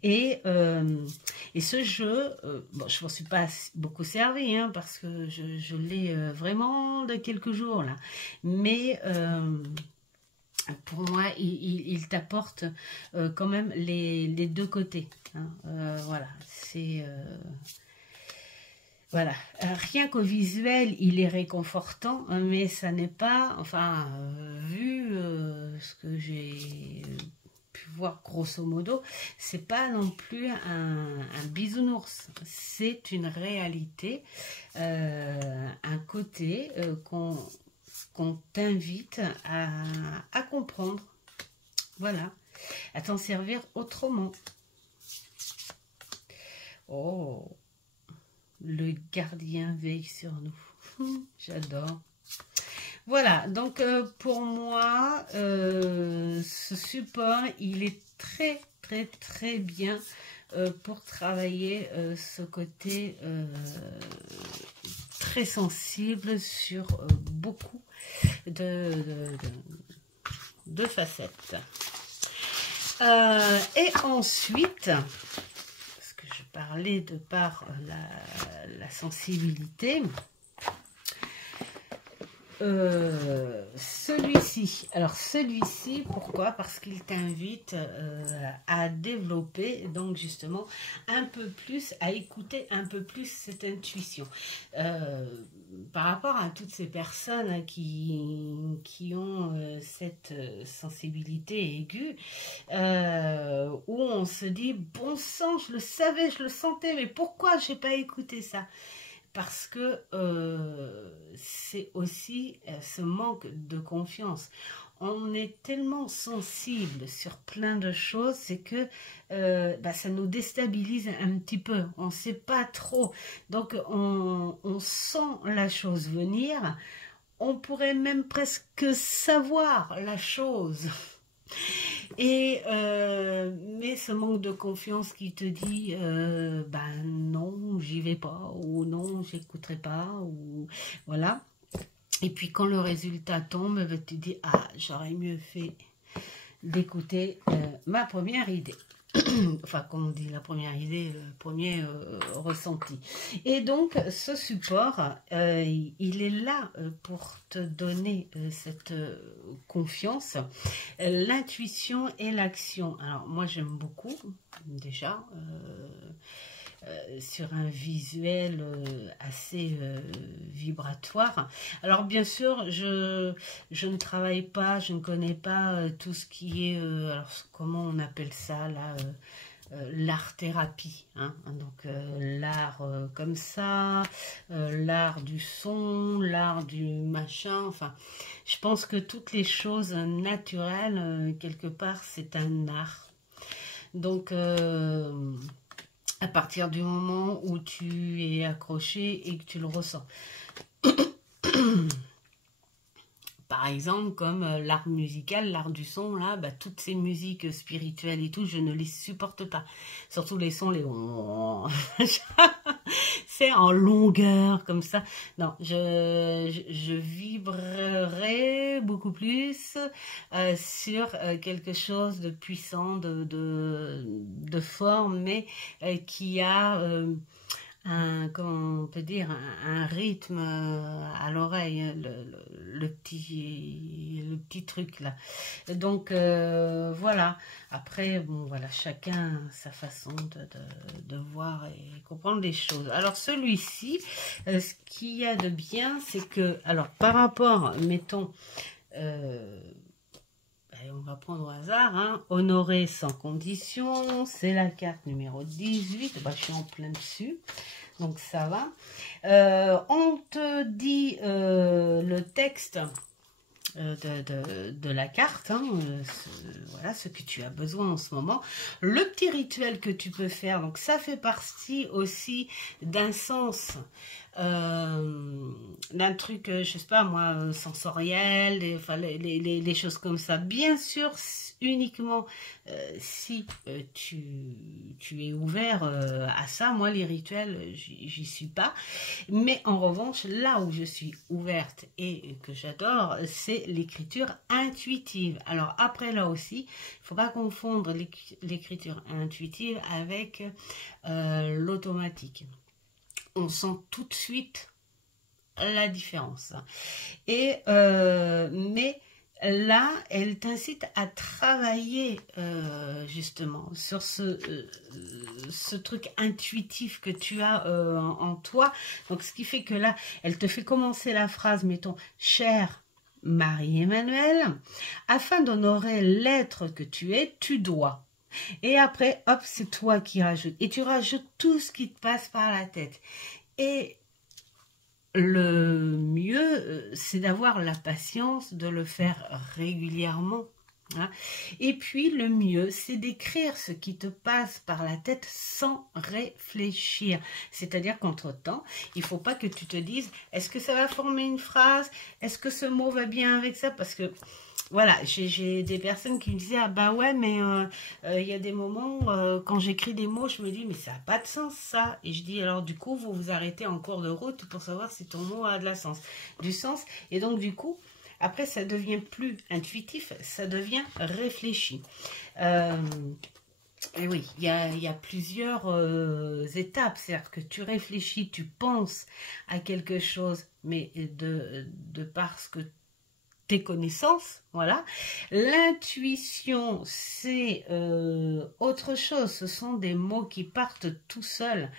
Et ce jeu, bon, je ne m'en suis pas beaucoup servi, hein, parce que je l'ai vraiment de quelques jours là. Mais pour moi, il t'apporte quand même les deux côtés. Hein. Voilà, c'est... voilà, rien qu'au visuel, il est réconfortant, mais ça n'est pas, enfin, vu ce que j'ai pu voir grosso modo, c'est pas non plus un bisounours, c'est une réalité, un côté qu'on t'invite à comprendre, voilà, à t'en servir autrement. Oh, le gardien veille sur nous. J'adore. Voilà, donc pour moi, ce support, il est très bien pour travailler ce côté très sensible sur beaucoup de facettes. Et ensuite, je parlais de par la sensibilité, celui-ci, alors celui-ci, pourquoi? Parce qu'il t'invite à développer, donc justement, un peu plus, à écouter un peu plus cette intuition. Par rapport à toutes ces personnes qui ont cette sensibilité aiguë, où on se dit, bon sang, je le savais, je le sentais, mais pourquoi j'ai pas écouté ça? Parce que c'est aussi ce manque de confiance. On est tellement sensible sur plein de choses, c'est que ça nous déstabilise un petit peu. On ne sait pas trop. Donc, on sent la chose venir. On pourrait même presque savoir la chose. Et mais ce manque de confiance qui te dit non, j'y vais pas, ou non, j'écouterai pas, ou voilà. Et puis quand le résultat tombe, tu dis, ah, j'aurais mieux fait d'écouter ma première idée. Enfin, comme on dit, la première idée, le premier ressenti. Et donc, ce support, il est là pour te donner cette confiance, l'intuition et l'action. Alors, moi, j'aime beaucoup, déjà, sur un visuel assez vibratoire. Alors bien sûr, je ne travaille pas, je ne connais pas tout ce qui est, alors comment on appelle ça là, l'art-thérapie, hein, donc l'art comme ça, l'art du son, l'art du machin, enfin, je pense que toutes les choses naturelles, quelque part, c'est un art. Donc, à partir du moment où tu es accroché et que tu le ressens. Par exemple, comme l'art musical, l'art du son, là, toutes ces musiques spirituelles et tout, je ne les supporte pas. Surtout les sons, les... c'est en longueur, comme ça. Non, je vibrerai beaucoup plus sur quelque chose de puissant, de fort, mais qui a... comment on peut dire, un rythme à l'oreille, le petit truc là. Donc voilà. Après, bon voilà, chacun a sa façon de voir et comprendre les choses. Alors celui-ci, ce qu'il y a de bien, c'est que, alors par rapport, mettons, on va prendre au hasard, hein, honorer sans condition, c'est la carte numéro 18, je suis en plein dessus, donc ça va. On te dit le texte de la carte, hein, voilà ce que tu as besoin en ce moment, le petit rituel que tu peux faire, donc ça fait partie aussi d'un sens d'un truc, je sais pas moi, sensoriel, enfin, les choses comme ça. Bien sûr, uniquement si tu es ouvert à ça. Moi, les rituels, j'y suis pas. Mais en revanche, là où je suis ouverte et que j'adore, c'est l'écriture intuitive. Alors après, là aussi, il faut pas confondre l'écriture intuitive avec l'automatique. On sent tout de suite la différence. Et mais là, elle t'incite à travailler justement sur ce truc intuitif que tu as en toi. Donc, ce qui fait que là, elle te fait commencer la phrase, mettons, cher Marie-Emmanuelle, afin d'honorer l'être que tu es, tu dois. Et après, hop, c'est toi qui rajoutes. Et tu rajoutes tout ce qui te passe par la tête. Et le mieux, c'est d'avoir la patience de le faire régulièrement. Hein. Et puis, le mieux, c'est d'écrire ce qui te passe par la tête sans réfléchir. C'est-à-dire qu'entre-temps, il ne faut pas que tu te dises, est-ce que ça va former une phrase? Est-ce que ce mot va bien avec ça? Parce que voilà, j'ai des personnes qui me disaient, ah bah ouais, mais y a des moments, quand j'écris des mots, je me dis, mais ça n'a pas de sens ça. Et je dis, alors du coup, vous vous arrêtez en cours de route pour savoir si ton mot a du sens. Et donc du coup, après, ça devient plus intuitif, ça devient réfléchi. Et oui, il y a plusieurs étapes. C'est-à-dire que tu réfléchis, tu penses à quelque chose, mais de parce que tes connaissances, voilà. L'intuition, c'est autre chose. Ce sont des mots qui partent tout seuls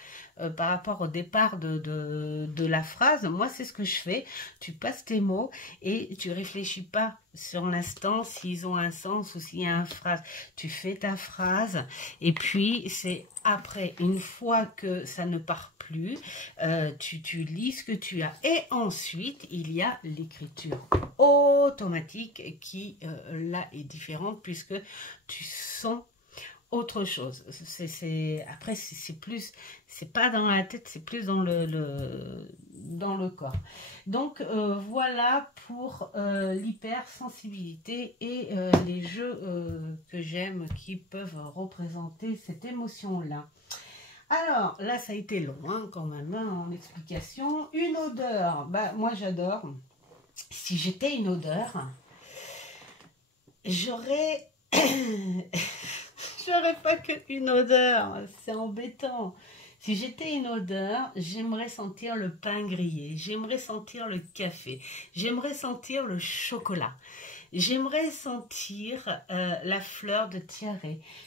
par rapport au départ de la phrase. Moi, c'est ce que je fais. Tu passes tes mots et tu réfléchis pas sur l'instant s'ils ont un sens ou s'il y a une phrase. Tu fais ta phrase et puis c'est après, une fois que ça ne part plus, tu lis ce que tu as. Et ensuite, il y a l'écriture automatique qui, là, est différente puisque tu sens autre chose. Après, c'est plus, c'est pas dans la tête, c'est plus dans le corps. Donc, voilà pour l'hypersensibilité et les jeux que j'aime qui peuvent représenter cette émotion-là. Alors, là, ça a été long, hein, quand même, hein, en explication. Une odeur, bah, moi, j'adore. Si j'étais une odeur, j'aurais... J'aurais pas qu'une odeur, c'est embêtant. Si j'étais une odeur, j'aimerais sentir le pain grillé, j'aimerais sentir le café, j'aimerais sentir le chocolat. J'aimerais sentir la fleur de tiare.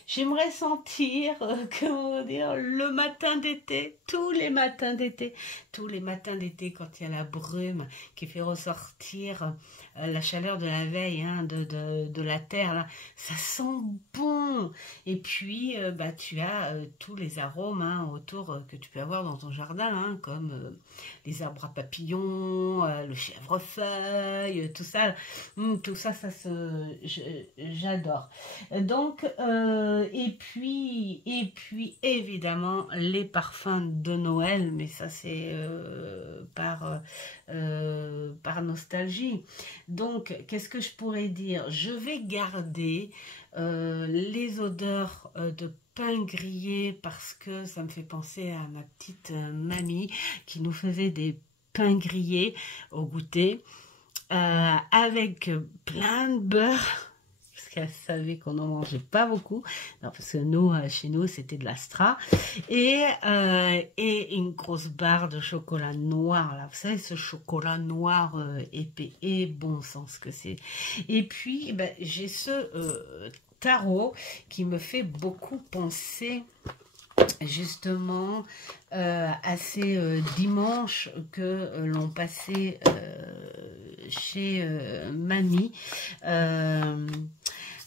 J'aimerais sentir, comment dire, le matin d'été, tous les matins d'été. Tous les matins d'été, quand il y a la brume qui fait ressortir la chaleur de la veille, hein, de la terre, là, ça sent bon. Et puis, bah, tu as tous les arômes hein, autour que tu peux avoir dans ton jardin, hein, comme les arbres à papillons, le chèvrefeuille, tout ça. Tout ça, j'adore. Donc, et puis évidemment les parfums de Noël, mais ça c'est par nostalgie. Donc, qu'est-ce que je pourrais dire? Je vais garder les odeurs de pain grillé parce que ça me fait penser à ma petite mamie qui nous faisait des pains grillés au goûter. Avec plein de beurre, parce qu'elle savait qu'on n'en mangeait pas beaucoup, non, parce que nous, chez nous, c'était de l'Astra, et une grosse barre de chocolat noir, là, vous savez, ce chocolat noir épais, et bon sens que c'est. Et puis, ben, j'ai ce tarot qui me fait beaucoup penser justement à ces dimanches que l'on passait chez mamie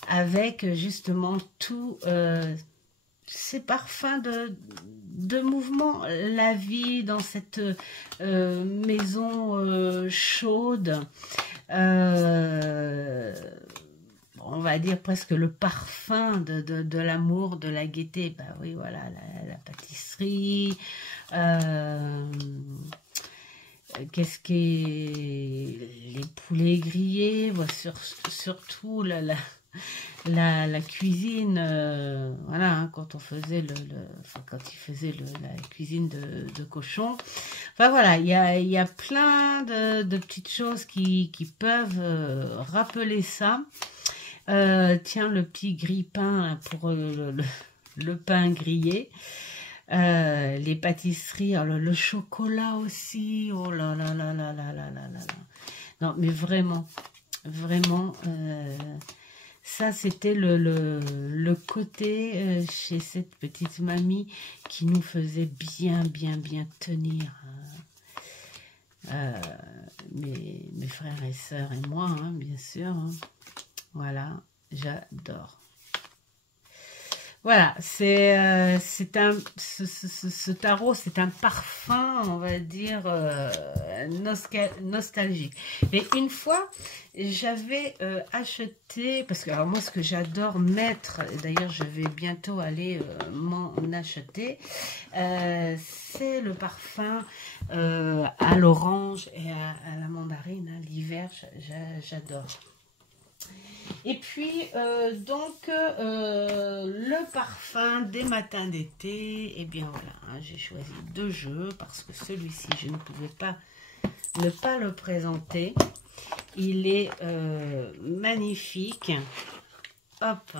avec justement tous ces parfums de mouvement, la vie dans cette maison chaude, on va dire presque le parfum de l'amour, de la gaieté. Ben oui, voilà, la pâtisserie, qu'est-ce qui est les poulets grillés, surtout la cuisine, voilà, hein, quand on faisait enfin, quand il faisait la cuisine de cochon. Enfin voilà, il y a plein de petites choses qui peuvent rappeler ça. Tiens, le petit grille-pain pour le pain grillé. Les pâtisseries, alors le chocolat aussi, oh là là là là là là là là. Non, mais vraiment, vraiment, ça c'était le côté chez cette petite mamie qui nous faisait bien tenir. Mes frères et sœurs et moi, hein, bien sûr. Hein. Voilà, j'adore. Voilà, ce tarot, c'est un parfum, on va dire, nostalgique. Mais une fois, j'avais acheté, parce que alors moi, ce que j'adore mettre, d'ailleurs, je vais bientôt aller m'en acheter, c'est le parfum à l'orange et à la mandarine, hein, l'hiver, j'adore. Et puis, le parfum des matins d'été, et bien voilà, hein, j'ai choisi 2 jeux parce que celui-ci, je ne pouvais pas ne pas le présenter. Il est magnifique. Hop,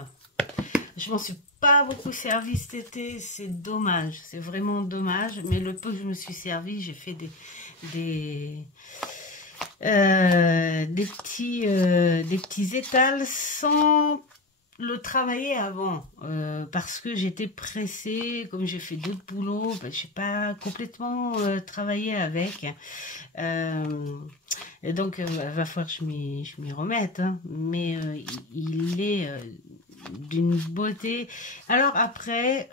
je m'en suis pas beaucoup servi cet été, c'est dommage, c'est vraiment dommage, mais le peu que je me suis servi, j'ai fait des petits étals sans le travailler avant parce que j'étais pressée, comme j'ai fait d'autres boulots, ben, je n'ai pas complètement travaillé avec et donc il va falloir que je m'y remette, hein. Mais il est d'une beauté. Alors après,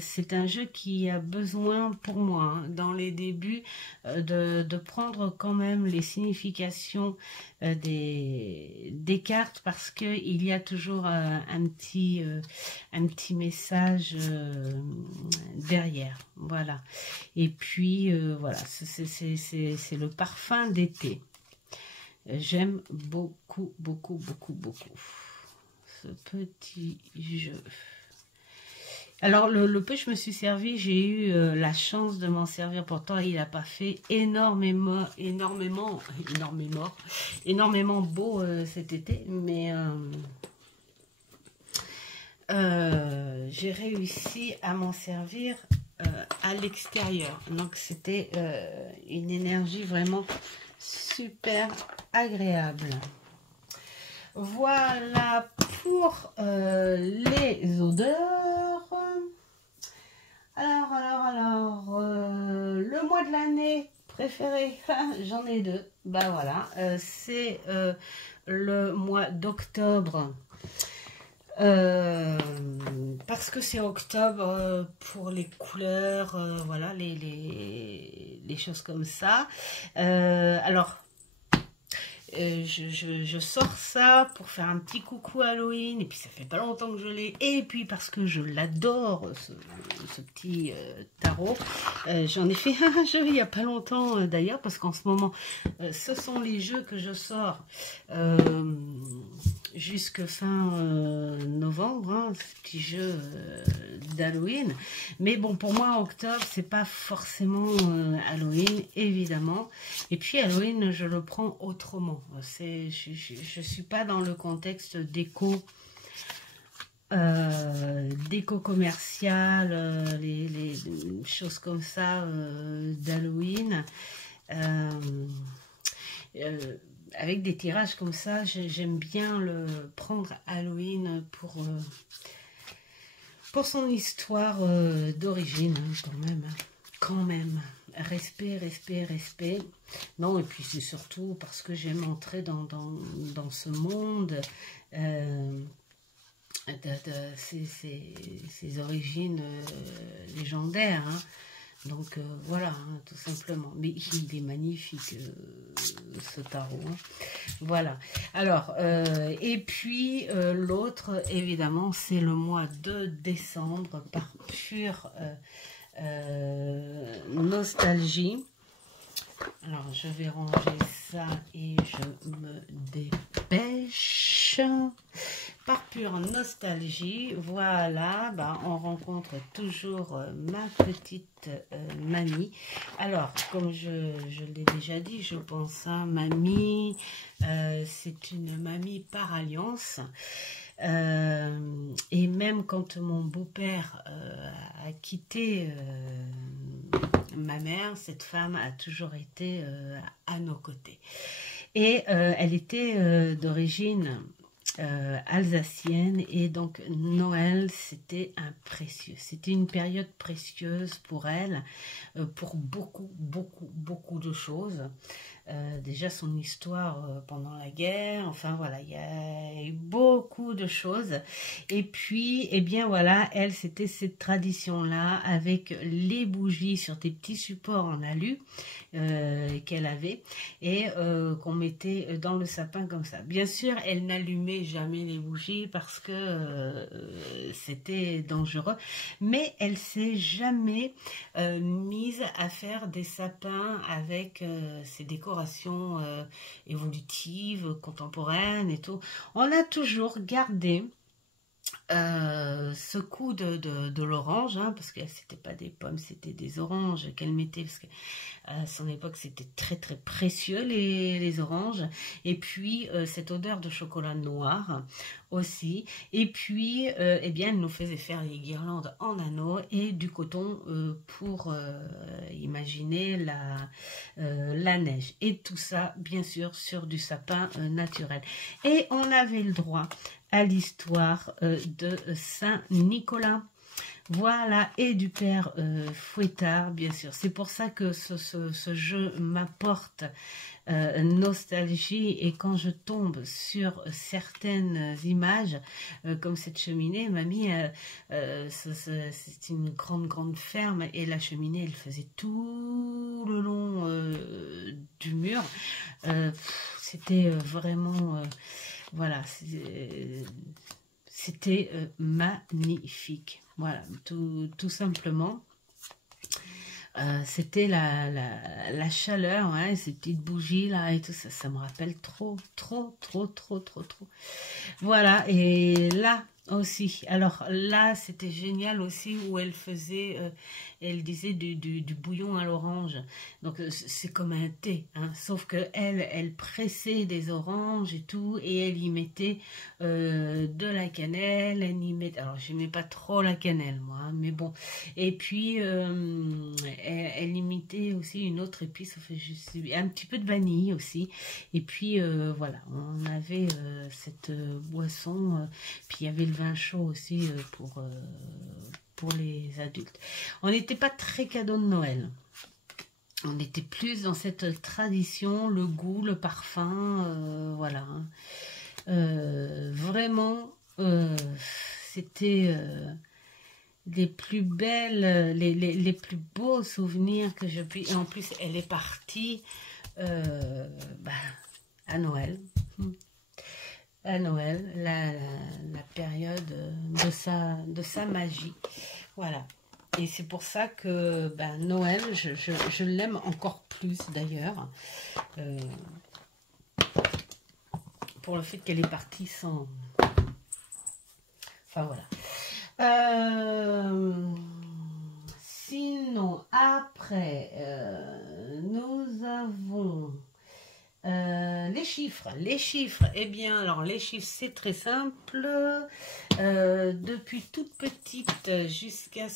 c'est un jeu qui a besoin pour moi, hein, dans les débuts, de prendre quand même les significations des cartes, parce que il y a toujours un petit message derrière. Voilà. Et puis voilà, c'est le parfum d'été. J'aime beaucoup ce petit jeu. Alors le peu que je me suis servi, j'ai eu la chance de m'en servir. Pourtant il n'a pas fait énormément beau cet été, mais j'ai réussi à m'en servir à l'extérieur. Donc c'était une énergie vraiment super agréable. Voilà pour les odeurs. Alors, le mois de l'année préféré, j'en ai 2. Bah voilà, c'est le mois d'octobre. Parce que c'est octobre pour les couleurs, voilà, les choses comme ça. Alors, je sors ça pour faire un petit coucou Halloween, et puis ça fait pas longtemps que je l'ai, et puis parce que je l'adore, ce petit tarot. J'en ai fait un jeu il y a pas longtemps d'ailleurs, parce qu'en ce moment ce sont les jeux que je sors jusque fin novembre, hein, ce petit jeu d'Halloween. Mais bon, pour moi octobre c'est pas forcément Halloween, évidemment. Et puis Halloween, je le prends autrement. Je suis pas dans le contexte déco commercial, les choses comme ça d'Halloween. Avec des tirages comme ça, j'aime bien le prendre Halloween pour son histoire d'origine, hein, quand même. Respect. Non, et puis c'est surtout parce que j'aime entrer dans ce monde, ces origines légendaires, hein. Donc voilà, hein, tout simplement. Mais il est magnifique ce tarot, hein. Voilà. Alors, et puis l'autre, évidemment, c'est le mois de décembre, par pure nostalgie. Alors, je vais ranger ça et je me dépêche. Par pure nostalgie, voilà, ben, on rencontre toujours ma petite mamie. Alors, comme je l'ai déjà dit, je pense à mamie, c'est une mamie par alliance. Et même quand mon beau-père a quitté ma mère, cette femme a toujours été à nos côtés. Et elle était d'origine alsacienne, et donc Noël c'était un précieux, c'était une période précieuse pour elle, pour beaucoup de choses. Déjà son histoire pendant la guerre, enfin voilà, il y a eu beaucoup de choses. Et puis, eh bien voilà, elle, c'était cette tradition-là avec les bougies sur des petits supports en alu qu'elle avait et qu'on mettait dans le sapin comme ça. Bien sûr, elle n'allumait jamais les bougies parce que c'était dangereux, mais elle s'est jamais mise à faire des sapins avec ces décorations évolutives, contemporaines et tout. On a toujours gardé ce coup de l'orange, hein, parce que c'était pas des pommes, c'était des oranges qu'elle mettait, parce que à son époque c'était très précieux les oranges, et puis cette odeur de chocolat noir aussi, et puis eh bien elle nous faisait faire les guirlandes en anneaux et du coton pour imaginer la neige, et tout ça bien sûr sur du sapin naturel. Et on avait le droit à l'histoire de Saint-Nicolas. Voilà, et du père Fouettard, bien sûr. C'est pour ça que ce jeu m'apporte nostalgie, et quand je tombe sur certaines images, comme cette cheminée, mamie, c'est une grande ferme, et la cheminée, elle faisait tout le long du mur. C'était vraiment... voilà, c'était magnifique. Voilà, tout simplement. C'était la chaleur, hein, ces petites bougies là et tout ça, ça me rappelle trop. Voilà, et là aussi, alors là c'était génial aussi, où elle faisait, elle disait du bouillon à l'orange, donc c'est comme un thé, hein, sauf que elle pressait des oranges et tout, et elle y mettait de la cannelle, elle y mettait, alors j'aimais pas trop la cannelle moi, hein, mais bon, et puis elle y mettait aussi une autre épice, enfin, un petit peu de vanille aussi, et puis voilà, on avait cette boisson, puis il y avait le vin chaud aussi pour les adultes. On n'était pas très cadeau de Noël. On était plus dans cette tradition, le goût, le parfum, voilà. Vraiment, c'était les plus belles, les plus beaux souvenirs que je puis... Et en plus, elle est partie à Noël. À Noël, la période de sa magie. Voilà. Et c'est pour ça que Noël, je l'aime encore plus d'ailleurs. Pour le fait qu'elle est partie sans... Enfin voilà. Sinon, après, nous avons... les chiffres, eh bien, alors les chiffres, c'est très simple. Depuis toute petite jusqu'à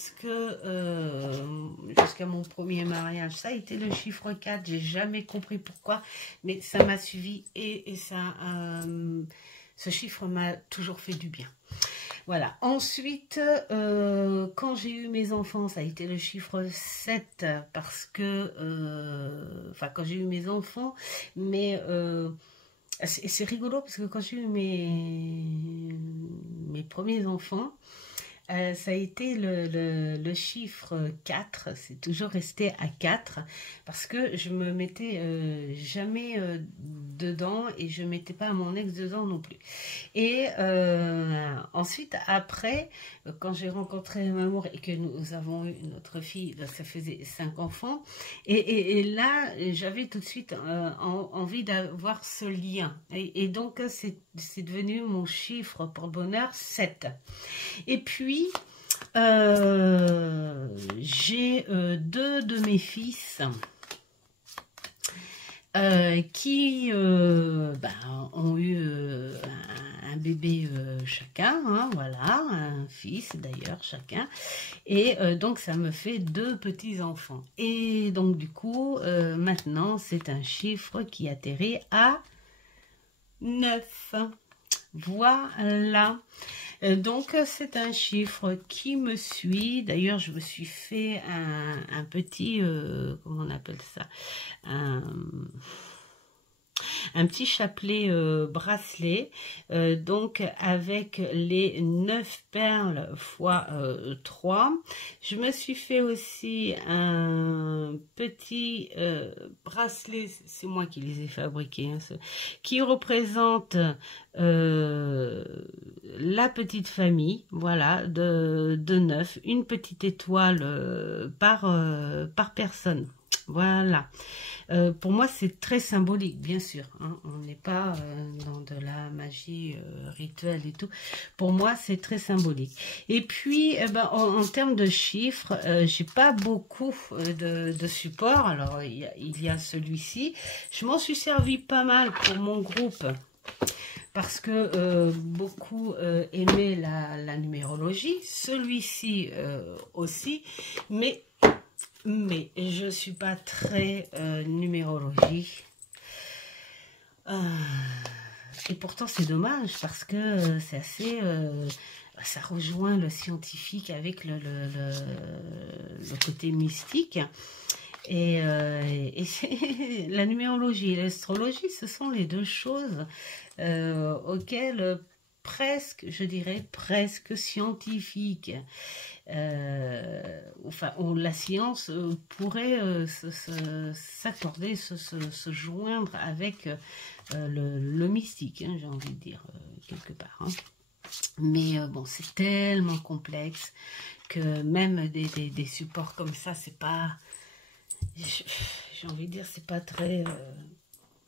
mon premier mariage, ça a été le chiffre 4. J'ai jamais compris pourquoi, mais ça m'a suivi, et ça, ce chiffre m'a toujours fait du bien. Voilà. Ensuite, quand j'ai eu mes enfants, ça a été le chiffre 7, parce que, enfin, quand j'ai eu mes enfants, mais c'est rigolo, parce que quand j'ai eu mes premiers enfants, Ça a été le chiffre 4, c'est toujours resté à 4 parce que je me mettais jamais dedans et je mettais pas mon ex dedans non plus. Et ensuite, après, quand j'ai rencontré Mamour et que nous avons eu notre fille, ça faisait 5 enfants, et là, j'avais tout de suite envie d'avoir ce lien. Et donc, c'est devenu mon chiffre pour le bonheur, 7. Et puis, j'ai deux de mes fils qui ont eu un bébé chacun, hein, voilà, un fils d'ailleurs chacun, et donc ça me fait 2 petits-enfants. Et donc du coup, maintenant c'est un chiffre qui atterrit à 9. Voilà. Donc c'est un chiffre qui me suit. D'ailleurs, je me suis fait un petit, comment on appelle ça, un petit chapelet bracelet, donc avec les 9 perles fois 3. Je me suis fait aussi un petit bracelet, c'est moi qui les ai fabriqués, hein, qui représente la petite famille, voilà, de 9, une petite étoile par personne. Voilà. Pour moi, c'est très symbolique, bien sûr. Hein. On n'est pas dans de la magie rituelle et tout. Pour moi, c'est très symbolique. Et puis, en termes de chiffres, j'ai pas beaucoup de supports. Alors, il y a celui-ci. Je m'en suis servi pas mal pour mon groupe. Parce que beaucoup aimaient la numérologie. Celui-ci aussi. Mais je ne suis pas très numérologie. Et pourtant, c'est dommage parce que c'est assez... ça rejoint le scientifique avec le côté mystique. Et la numérologie et l'astrologie, ce sont les deux choses auxquelles presque, je dirais, presque scientifiques. Enfin, où la science pourrait s'accorder, se joindre avec le mystique, hein, j'ai envie de dire, quelque part. Hein. Mais bon, c'est tellement complexe que même des supports comme ça, c'est pas... J'ai envie de dire, c'est pas très...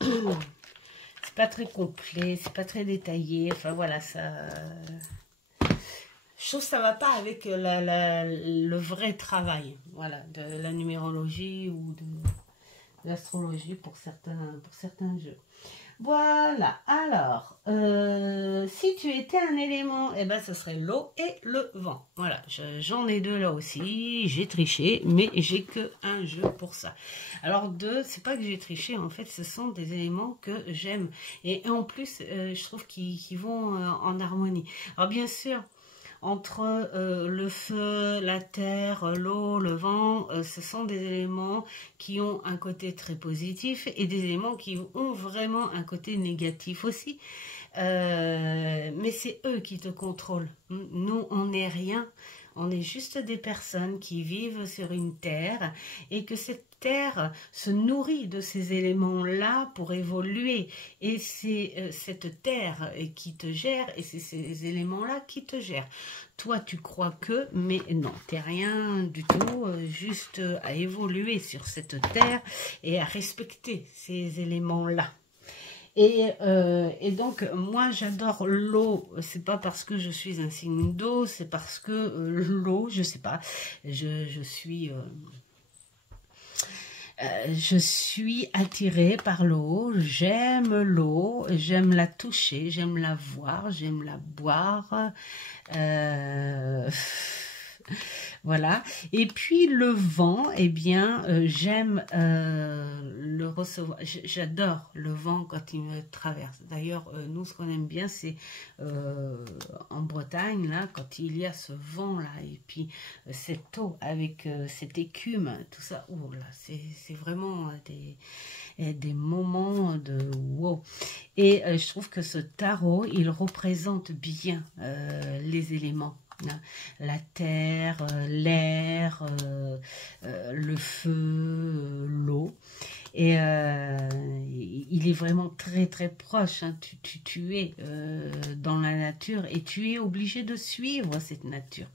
c'est pas très complet, c'est pas très détaillé. Enfin, voilà, ça... Je trouve que ça va pas avec le vrai travail, voilà, de la numérologie ou de l'astrologie pour certains jeux. Voilà, alors, si tu étais un élément, eh ben, ce serait l'eau et le vent. Voilà, j'en ai 2 là aussi, j'ai triché, mais j'ai que un jeu pour ça. Alors 2, c'est pas que j'ai triché, en fait, ce sont des éléments que j'aime. Et en plus, je trouve qu'ils vont en harmonie. Alors bien sûr, entre le feu, la terre, l'eau, le vent, ce sont des éléments qui ont un côté très positif et des éléments qui ont vraiment un côté négatif aussi. Mais c'est eux qui te contrôlent. Nous, on n'est rien. On est juste des personnes qui vivent sur une terre et que cette terre se nourrit de ces éléments-là pour évoluer. Et c'est cette terre qui te gère et c'est ces éléments-là qui te gèrent. Toi, tu crois que, mais non, t'es rien du tout, juste à évoluer sur cette terre et à respecter ces éléments-là. Et donc, moi, j'adore l'eau. C'est pas parce que je suis un signe d'eau, c'est parce que l'eau, je sais pas, je suis attirée par l'eau, j'aime l'eau, j'aime la toucher, j'aime la voir, j'aime la boire. Voilà. Et puis le vent, eh bien, j'aime le recevoir. J'adore le vent quand il me traverse. D'ailleurs, nous, ce qu'on aime bien, c'est en Bretagne, là, quand il y a ce vent-là, et puis cette eau avec cette écume, tout ça, oh là, c'est vraiment des moments de wow. Et je trouve que ce tarot, il représente bien les éléments. hein. La terre, l'air, le feu, l'eau. Et il est vraiment très très proche, hein. Tu es dans la nature et tu es obligé de suivre cette nature.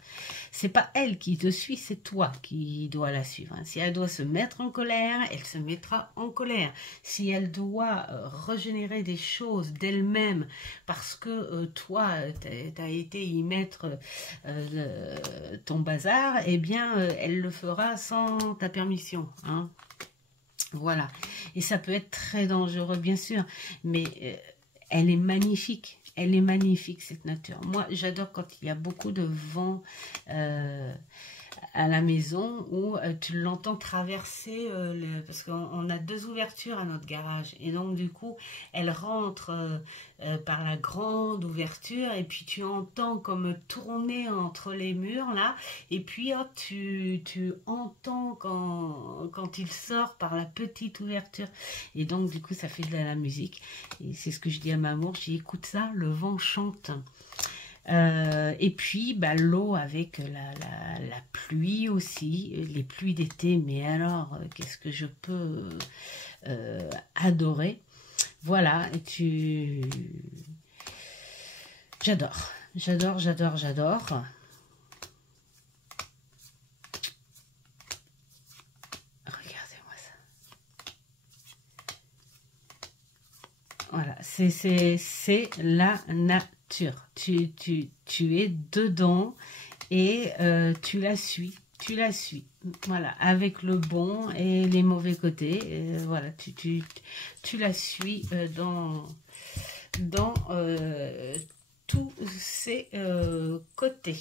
C'est pas elle qui te suit, c'est toi qui dois la suivre, hein. Si elle doit se mettre en colère, elle se mettra en colère. Si elle doit régénérer des choses d'elle-même parce que toi, tu as été y mettre ton bazar, eh bien, elle le fera sans ta permission, hein. Voilà, et ça peut être très dangereux bien sûr, mais elle est magnifique cette nature. Moi j'adore quand il y a beaucoup de vent à la maison où tu l'entends traverser, parce qu'on a 2 ouvertures à notre garage et donc du coup elle rentre par la grande ouverture et puis tu entends comme tourner entre les murs là et puis hop, tu entends quand il sort par la petite ouverture et donc du coup ça fait de la musique et c'est ce que je dis à Mamour, j'écoute ça, le vent chante. Et puis bah, l'eau avec la pluie aussi, les pluies d'été, mais alors qu'est-ce que je peux adorer. Voilà, et j'adore. Regardez-moi ça. Voilà, c'est la nature. Tu es dedans et tu la suis. Voilà, avec le bon et les mauvais côtés. Voilà, tu la suis dans tous ces côtés.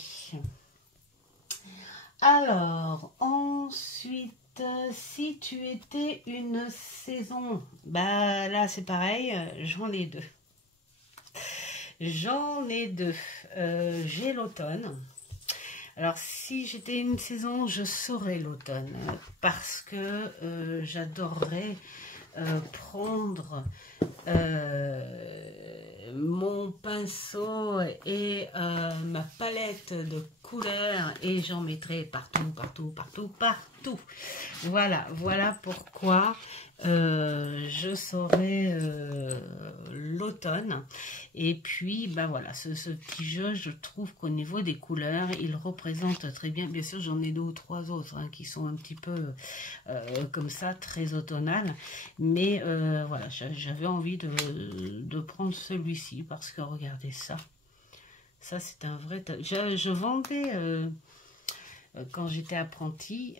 Alors, ensuite, si tu étais une saison, bah là c'est pareil, j'en ai 2. J'ai l'automne. Alors, si j'étais une saison, je saurais l'automne parce que j'adorerais prendre mon pinceau et ma palette de couleurs et j'en mettrai partout. Voilà pourquoi je saurais l'automne. Et puis bah voilà, ce petit jeu, je trouve qu'au niveau des couleurs il représente très bien. Bien sûr j'en ai 2 ou 3 autres hein, qui sont un petit peu comme ça, très automnales, mais voilà, j'avais envie de prendre celui-ci parce que regardez ça, c'est un vrai je vendais quand j'étais apprentie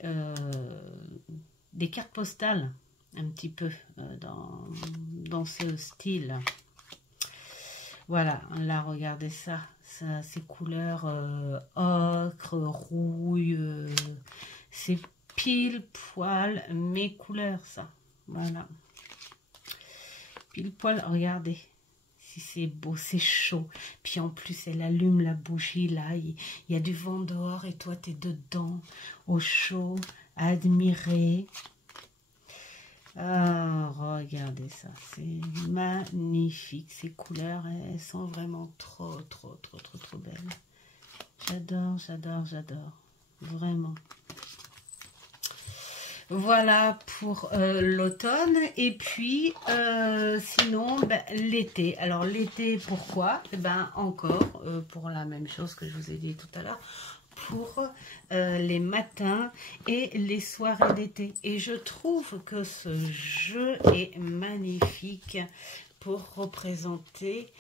des cartes postales un petit peu dans ce style. Voilà, là regardez ça ces couleurs ocre, rouille, c'est pile poil mes couleurs ça. Voilà, pile poil, regardez si c'est beau, c'est chaud, puis en plus elle allume la bougie là, il y a du vent dehors et toi tu es dedans au chaud à admirer. Ah, regardez ça, c'est magnifique, ces couleurs, elles sont vraiment trop belles. J'adore, vraiment. Voilà pour l'automne. Et puis sinon ben, l'été. Alors l'été, pourquoi? Eh ben encore pour la même chose que je vous ai dit tout à l'heure, pour les matins et les soirées d'été. Et je trouve que ce jeu est magnifique pour représenter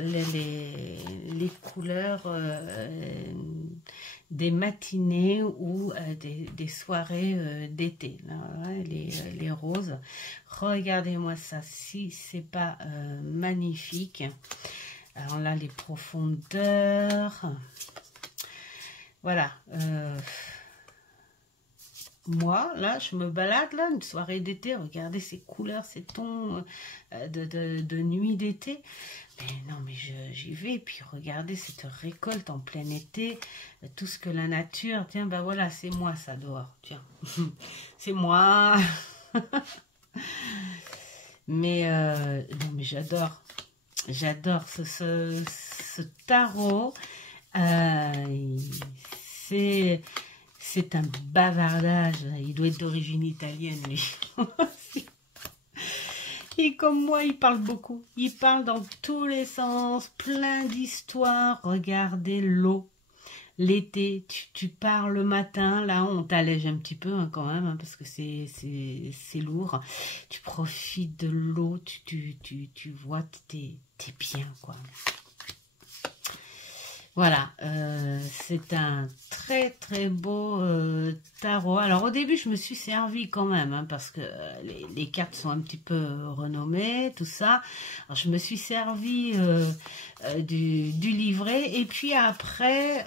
les couleurs des matinées ou des soirées d'été. Les roses. Regardez-moi ça, si c'est pas magnifique. Alors là, les profondeurs. Voilà. Moi, là, je me balade, là, une soirée d'été. Regardez ces couleurs, ces tons de nuit d'été. Mais non, mais j'y vais. Puis regardez cette récolte en plein été. Tout ce que la nature... Tiens, ben voilà, c'est moi, ça, dehors. Tiens, c'est moi. Mais, non, mais j'adore. J'adore ce tarot. C'est un bavardage. Il doit être d'origine italienne, lui. Et comme moi, il parle beaucoup. Il parle dans tous les sens, plein d'histoires. Regardez l'eau. L'été, tu pars le matin, là on t'allège un petit peu hein, quand même, hein, parce que c'est lourd. Tu profites de l'eau, tu vois, t'es bien quoi. Voilà, c'est un très très beau tarot. Alors au début je me suis servi quand même, hein, parce que les cartes sont un petit peu renommées, tout ça. Alors, je me suis servi du livret et puis après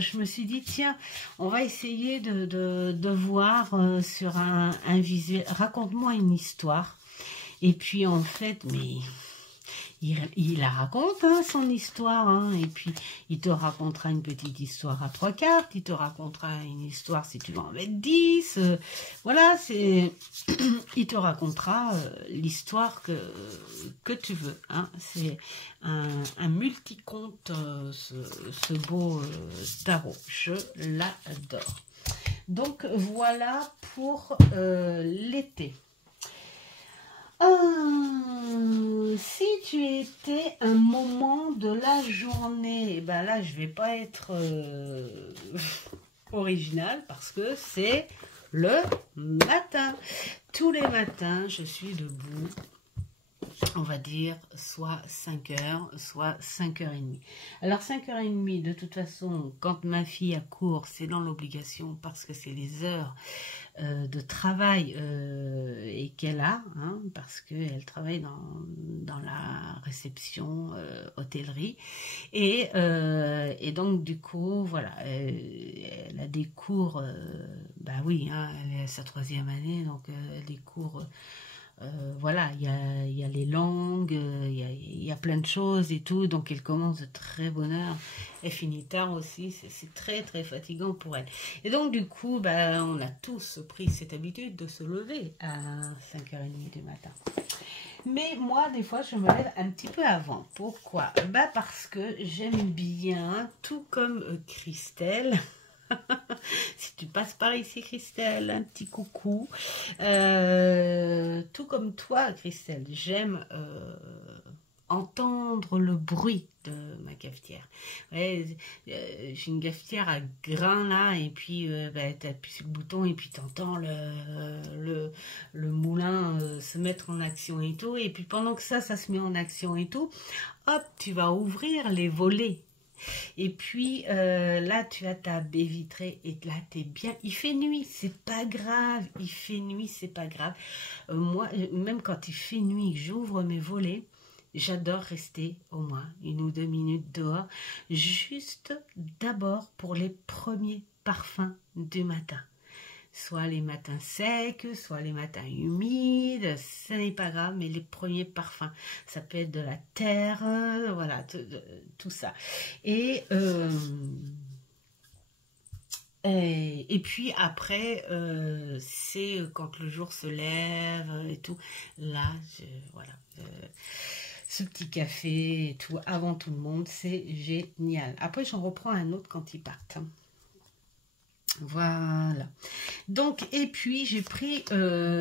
je me suis dit tiens, on va essayer de voir sur un visuel. Raconte-moi une histoire. Et puis en fait, mais... Il la raconte, hein, son histoire, hein, et puis il te racontera une petite histoire à 3 cartes, il te racontera une histoire si tu veux en mettre 10, voilà, c'est, il te racontera l'histoire que tu veux, hein, c'est un multiconte, ce beau tarot, je l'adore. Donc voilà pour l'été. Si tu étais un moment de la journée, ben là je vais pas être original parce que c'est le matin. Tous les matins je suis debout, on va dire soit 5 heures, soit 5h30. Alors 5h30, de toute façon, quand ma fille a cours, c'est dans l'obligation parce que c'est les heures de travail et qu'elle a, hein, parce qu'elle travaille dans la réception hôtellerie et donc du coup voilà, elle a des cours, bah oui, hein, elle est à sa 3e année, donc des cours voilà, il y a les langues, il y a plein de choses et tout, donc elle commence de très bonne heure, elle finit tard aussi, c'est très très fatigant pour elle. Et donc du coup, bah, on a tous pris cette habitude de se lever à 5h30 du matin. Mais moi, des fois, je me lève un petit peu avant. Pourquoi? Bah parce que j'aime bien, tout comme Christelle, si tu passes par ici Christelle, un petit coucou. Tout comme toi Christelle, j'aime entendre le bruit de ma cafetière. Ouais, j'ai une cafetière à grains là et puis bah, tu appuies sur le bouton et puis tu entends le moulin se mettre en action et tout. Et puis pendant que ça se met en action et tout, hop, tu vas ouvrir les volets. Et puis là tu as ta baie vitrée et là t'es bien, il fait nuit, c'est pas grave, il fait nuit, c'est pas grave. Moi même quand il fait nuit, j'ouvre mes volets, j'adore rester au moins 1 ou 2 minutes dehors, juste d'abord pour les premiers parfums du matin. Soit les matins secs, soit les matins humides, ce n'est pas grave, mais les premiers parfums, ça peut être de la terre, voilà, tout ça. Et puis après, c'est quand le jour se lève et tout, là, voilà, ce petit café et tout, avant tout le monde, c'est génial. Après, j'en reprends un autre quand ils partent. Voilà. Donc, et puis j'ai pris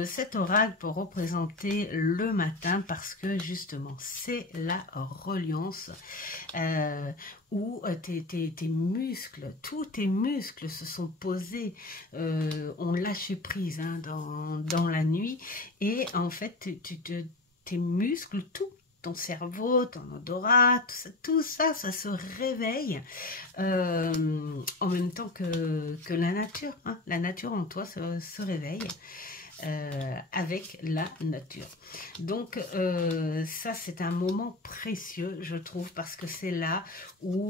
cet oracle pour représenter le matin parce que justement c'est la reliance où tes muscles, tous tes muscles se sont posés, ont lâché prise hein, dans la nuit et en fait tes muscles, tout ton cerveau, ton odorat, tout ça se réveille en même temps que la nature. Hein. La nature en toi se réveille avec la nature. Donc ça c'est un moment précieux je trouve parce que c'est là où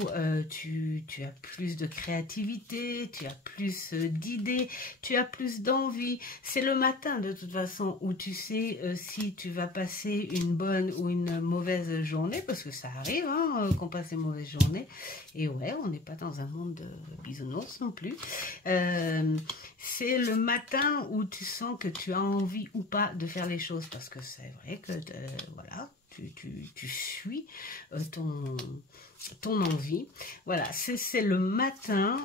tu as plus de créativité, tu as plus d'idées, tu as plus d'envie. C'est le matin de toute façon où tu sais si tu vas passer une bonne ou une mauvaise journée parce que ça arrive hein, qu'on passe une mauvaise journée et ouais on n'est pas dans un monde de bisounours non plus. C'est le matin où tu sens que tu as envie ou pas de faire les choses parce que c'est vrai que voilà, tu suis ton envie. Voilà, c'est le matin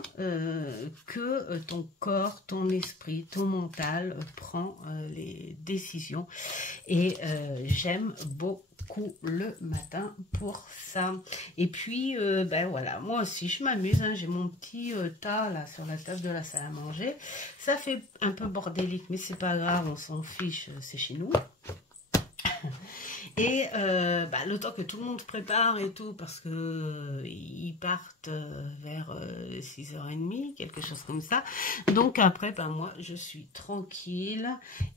que ton corps, ton esprit, ton mental prend les décisions. Et j'aime beaucoup le matin pour ça. Et puis, ben voilà, moi aussi, je m'amuse. Hein, j'ai mon petit tas là sur la table de la salle à manger. Ça fait un peu bordélique, mais c'est pas grave, on s'en fiche, c'est chez nous. Et le temps que tout le monde prépare et tout, parce que ils partent vers 6h30, quelque chose comme ça. Donc après, moi, je suis tranquille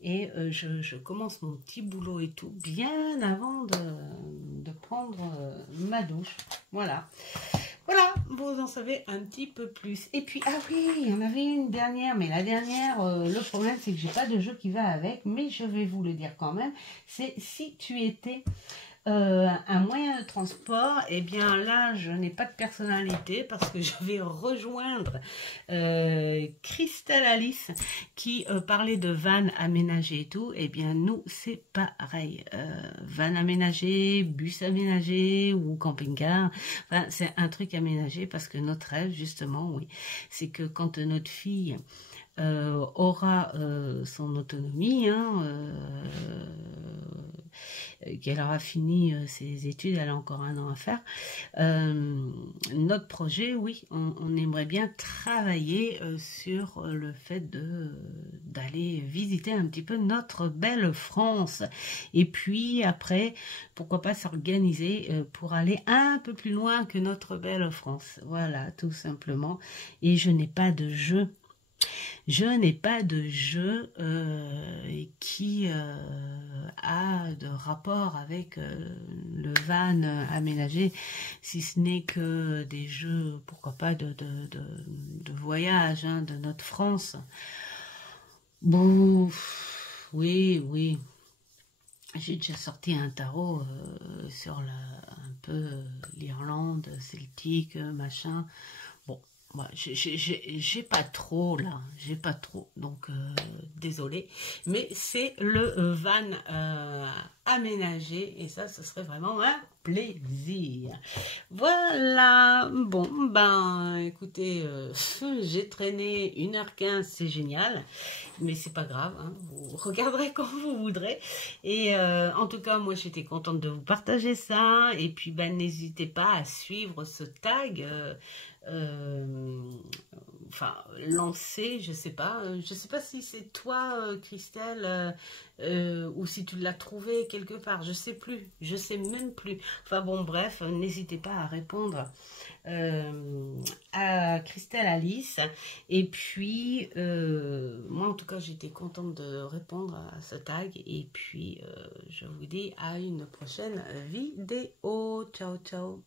et je commence mon petit boulot et tout, bien avant de prendre ma douche. Voilà. Voilà, vous en savez un petit peu plus. Et puis, ah oui, il y en avait une dernière, mais la dernière, le problème, c'est que j'ai pas de jeu qui va avec, mais je vais vous le dire quand même. C'est si tu étais un moyen de transport, et bien là, je n'ai pas de personnalité parce que je vais rejoindre Christelle Alice qui parlait de van aménagé et tout. Et bien nous, c'est pareil. Van aménagé, bus aménagé ou camping-car. Enfin, c'est un truc aménagé parce que notre rêve, justement, oui, c'est que quand notre fille aura son autonomie, qu'elle aura fini ses études, elle a encore 1 an à faire. Notre projet, oui, on aimerait bien travailler sur le fait d'aller visiter un petit peu notre belle France. Et puis après, pourquoi pas s'organiser pour aller un peu plus loin que notre belle France. Voilà, tout simplement. Et je n'ai pas de jeu. Je n'ai pas de jeu qui a de rapport avec le van aménagé, si ce n'est que des jeux, pourquoi pas, de voyage, hein, de notre France. Bon, oui. J'ai déjà sorti un tarot sur un peu l'Irlande, celtique, machin. Bon. Moi, j'ai pas trop là, j'ai pas trop, donc désolé, mais c'est le van aménagé et ça, ce serait vraiment un plaisir. Voilà, bon, écoutez, j'ai traîné 1h15, c'est génial, mais c'est pas grave, hein, vous regarderez quand vous voudrez. Et en tout cas, moi, j'étais contente de vous partager ça. Et puis, n'hésitez pas à suivre ce tag. Lancé, je sais pas si c'est toi, Christelle, ou si tu l'as trouvé quelque part, je sais même plus. Enfin bon, bref, n'hésitez pas à répondre à Christelle Alice. Et puis, moi en tout cas, j'étais contente de répondre à ce tag. Et puis, je vous dis à une prochaine vidéo. Ciao, ciao.